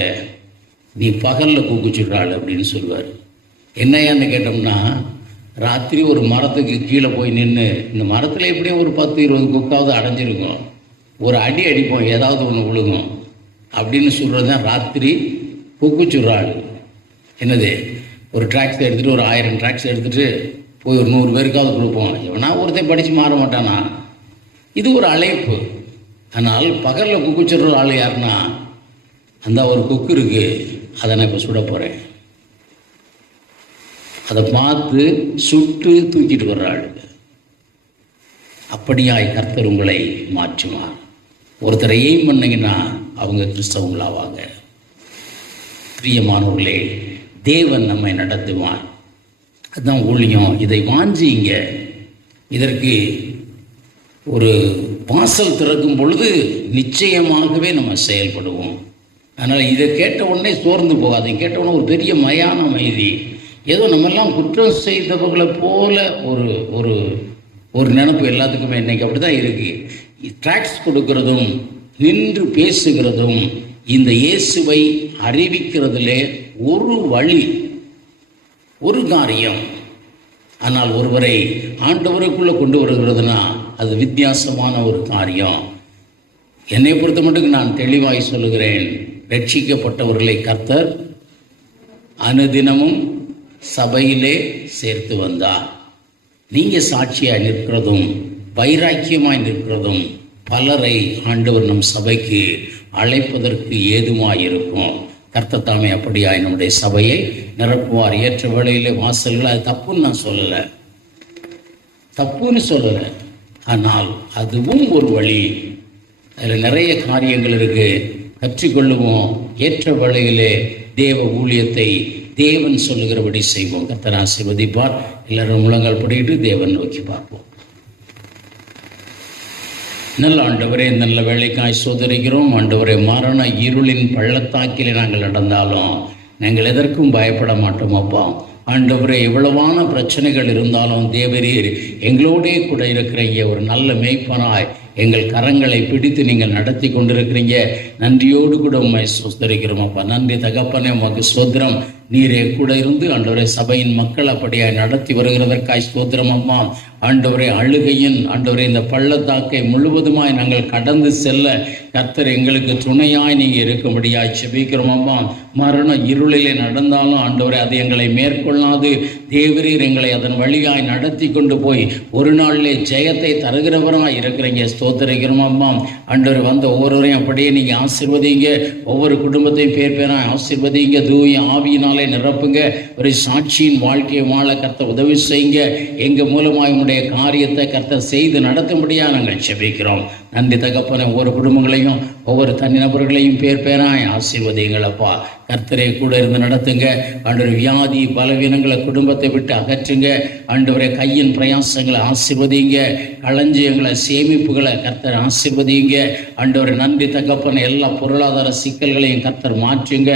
நீ பகலில் கொக்குச்சுடுற ஆளு அப்படின்னு சொல்லுவார். என்னையான்னு கேட்டோம்னா, ராத்திரி ஒரு மரத்துக்கு கீழே போய் நின்று, இந்த மரத்தில் எப்படியும் ஒரு 10-20 கொக்காவது அடைஞ்சிருக்கும், ஒரு அடி அடிப்போம், ஏதாவது ஒன்று விழுகும் அப்படின்னு சொல்கிறது தான் ராத்திரி கொக்குச்சுடுற ஆள். என்னது, ஒரு ட்ராக்ஸ் எடுத்துகிட்டு ஒரு 1000 ட்ராக்ஸ் எடுத்துகிட்டு போய் ஒரு 100 பேருக்காவது கொடுப்போம். எவனா ஒருத்தன் படித்து மாற மாட்டானா? இது ஒரு அழைப்பு. ஆனால் பகலில் குக்குச்சுடுற ஆள் யாருன்னா, அந்த ஒரு கொக்கு இருக்குது, அதை நான் இப்போ சுட போகிறேன், அதை பார்த்து சுட்டு தூக்கிட்டு வர்ற ஆளுங்க. அப்படியாய் கர்த்தர் உங்களை மாற்றுவார். ஒருத்தரை எய்ம் பண்ணிங்கன்னா அவங்க கிறிஸ்தவங்களாவாங்க. பிரியமானவர்களே, தேவன் நம்மை நடத்துவார். அதுதான் ஊழியம். இதை வாஞ்சிங்க. இதற்கு ஒரு வாசல் திறக்கும் பொழுது நிச்சயமாகவே நம்ம செயல்படுவோம். அதனால் இதை கேட்ட உடனே சோர்ந்து போகாதீங்க. கேட்ட உடனே ஒரு பெரிய மயான அமைதி, ஏதோ நம்மெல்லாம் குற்றம் செய்தவர்களை போல ஒரு ஒரு நினைப்பு எல்லாத்துக்குமே இன்றைக்கி அப்படி தான் இருக்குது. ட்ராக்ஸ் கொடுக்கறதும் நின்று பேசுகிறதும் இந்த இயேசுவை அறிவிக்கிறதுலே ஒரு வழி, ஒரு காரியம். ஆனால் ஒருவரை ஆண்டவருக்குள்ளே கொண்டு வருகிறதுனா அது வித்தியாசமான ஒரு காரியம். என்னை பொறுத்த மட்டும் நான் தெளிவாய் சொல்லுகிறேன், ரட்சிக்கப்பட்டவர்களை கர்த்தர் அனுதினமும் சபையிலே சேர்த்து வந்தார். நீங்கள் சாட்சியாய் நிற்கிறதும் வைராக்கியமாய் நிற்கிறதும் பலரை ஆண்டவர் நம் சபைக்கு அழைப்பதற்கு ஏதுவாயிருக்கும். கர்த்தர் தாமே அப்படியாய் நம்முடைய சபையை நிரப்புவார். ஏற்ற வேளையிலே வாசல்கள், அது தப்புன்னு நான் சொல்லலை, தப்புன்னு சொல்லலை. ஆனால் அதுவும் ஒரு வழி. அதில் நிறைய காரியங்கள் இருக்குது, கற்றுக்கொள்ளுவோம். ஏற்ற வேளையிலே தேவ ஊழியத்தை தேவன் சொல்லுகிறபடி செய்வோம். கர்த்தர் ஆசீர்வதிப்பார். எல்லாரும் முழங்கால் படிக்கிட்டு தேவன் நோக்கி பார்ப்போம். நல்ல ஆண்டவரே, நல்ல வேலைக்காய் சோதரிக்கிறோம். ஆண்டவரே, மரண இருளின் பள்ளத்தாக்கிலே நாங்கள் நடந்தாலும் நாங்கள் எதற்கும் பயப்பட மாட்டோம் அப்பா. ஆண்டவரே, எவ்வளவான பிரச்சனைகள் இருந்தாலும் தேவரீர் எங்களோடே கூட இருக்கிறீங்க. ஒரு நல்ல மேய்ப்பனாய் எங்கள் கரங்களை பிடித்து நீங்கள் நடத்தி கொண்டிருக்கிறீங்க. நன்றியோடு கூட உண்மை சோதரிக்கிறோம் அப்பா. நன்றி தகப்பனே, உமக்கு சோத்திரம். நீரே கூட இருந்து ஆண்டவரே சபையின் மக்கள் அப்படியாய் நடத்தி வருகிறதற்காய் ஸ்தோத்திரம் அம்மா. ஆண்டவரே, அழுகையின் ஆண்டவரே இந்த பள்ளத்தாக்கை முழுவதுமாய் நாங்கள் கடந்து செல்ல கர்த்தர் எங்களுக்கு துணையாய் நீங்கள் இருக்கும்படியாய் செபிக்கிறோம் அம்மா. மரண இருளிலே நடந்தாலும் ஆண்டவரே அது எங்களை மேற்கொள்ளாது. தேவரீர் எங்களை அதன் வழியாய் நடத்தி கொண்டு போய் ஒரு நாளிலே ஜெயத்தை தருகிறவராய் இருக்கிறீங்க. ஸ்தோத்திரிக்கிறோம் அம்மா. ஆண்டவர் வந்த ஒவ்வொருவரையும் அப்படியே நீங்கள் ஆசீர்வதிங்க. ஒவ்வொரு குடும்பத்தையும் பேர் பேராய் ஆசீர்வதிங்க. தூய ஆவியினால் நிரப்புங்க. ஒரு சாட்சியின் வாழ்க்கையை வாழ கர்த்தர் உதவி செய்யுங்க. எங்கள் மூலமாக உங்களுடைய காரியத்தை கர்த்தர் செய்து நடத்தும்படியாக நாங்கள் செபிக்கிறோம். நன்றி தகப்பனை. ஒவ்வொரு குடும்பங்களையும் ஒவ்வொரு தனிநபர்களையும் பேர் பேராய் ஆசீர்வதிங்களப்பா. கர்த்தரை கூட இருந்து நடத்துங்க. ஆண்டவர் வியாதி பலவீனங்களை குடும்பத்தை விட்டு அகற்றுங்க. ஆண்டவரை கையின் பிரயாசங்களை ஆசீர்வதிங்க. களஞ்சியங்களை சேமிப்புகளை கர்த்தர் ஆசீர்வதிங்க. ஆண்டவரை நன்றி தகப்பனை. எல்லா பொருளாதார சிக்கல்களையும் கர்த்தர் மாற்றுங்க.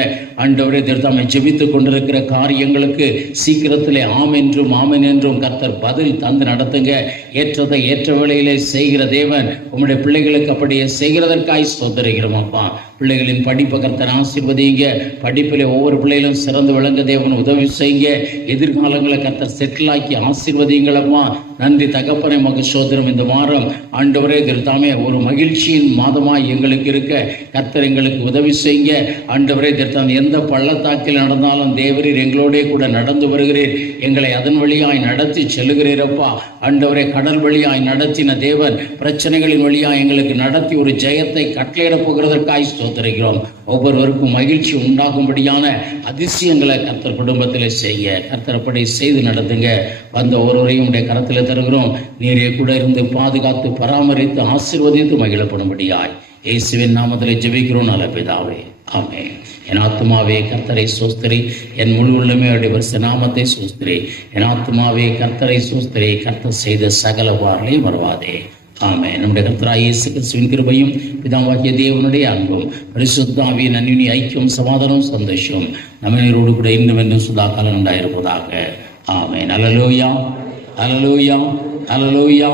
ஆண்டவரை திருத்தாமை ஜெபித்து கொண்டிருக்கிற காரியங்களுக்கு சீக்கிரத்திலே ஆம் என்றும் கர்த்தர் பதில் தந்து நடத்துங்க. ஏற்றதை ஏற்ற வேளையிலே செய்கிற தேவன் உம்முடைய பிள்ளைகளுக்கு அப்படியே செய்கிறதற்காய் ஸ்தோத்திரிக்கிறோம் அப்பா. பிள்ளைகளின் படிப்பை கர்த்தர் ஆசீர்வதிங்க. படிப்பிலே ஒவ்வொரு பிள்ளைகளும் சிறந்து விளங்க தேவன் உதவி செய்யுங்க. எதிர்காலங்களை கர்த்தர் செட்டிலாக்கி ஆசீர்வதிங்களப்பா. நன்றி தகப்பனை, மக சோதரம். இந்த வாரம் ஆண்டவரே திருத்தாமே ஒரு மகிழ்ச்சியின் மாதமாய் எங்களுக்கு இருக்க கர்த்தர் எங்களுக்கு உதவி செய்யுங்க. ஆண்டவரே திருத்தாம் எந்த பள்ளத்தாக்கில் நடந்தாலும் தேவரீர் எங்களோடே கூட நடந்து வருகிறீர். எங்களை அதன் வழியாய் நடத்தி செல்லுகிறீரப்பா. ஆண்டவரே, கடல் வழியாய் நடத்தின தேவன் பிரச்சனைகளின் வழியாய் எங்களுக்கு நடத்தி ஒரு ஜெயத்தை கட்டளையிடப் போகிறதற்காய் ஸ்தோத்திரிக்கிறோம். ஒவ்வொருவருக்கும் மகிழ்ச்சி உண்டாகும்படியான அதிசயங்களை கர்த்தர் குடும்பத்தில் செய்ய கர்த்தர் அப்படி செய்து நடத்துங்க. வந்த ஒருவரையும் உடைய கரத்தில் தருகிறோம். நீரே கூட இருந்து பாதுகாத்து பராமரித்து ஆசீர்வதித்து மகிழப்படும்படியாய் இயேசுவின் நாமத்தில் ஜெபிக்கிறோம் நல்ல பிதாவே, ஆமென். என் ஆத்துமாவே கர்த்தரை சோஸ்திரி, என் முழு உள்ளமே அவருடைய வருஷ நாமத்தை சோஸ்திரி. என் ஆத்துமாவே கர்த்தரை சோஸ்திரி, கர்த்தர் செய்த சகல வாரலை மறவாதே, ஆமென். நம்முடைய கர்த்தராகிய இயேசு கிறிஸ்துவின் கிருபையும் பிதாவாகிய தேவனுடைய அன்பும் பரிசுத்த ஆவியின் அன்பின் ஐக்கியம் சமாதானம் சந்தோஷம் நம்மளோடு கூட இன்னும் என்றும் சுதா காலம் உண்டாயிருப்பதாக, ஆமென். அல்லேலூயா, அல்லேலூயா, அல்லேலூயா.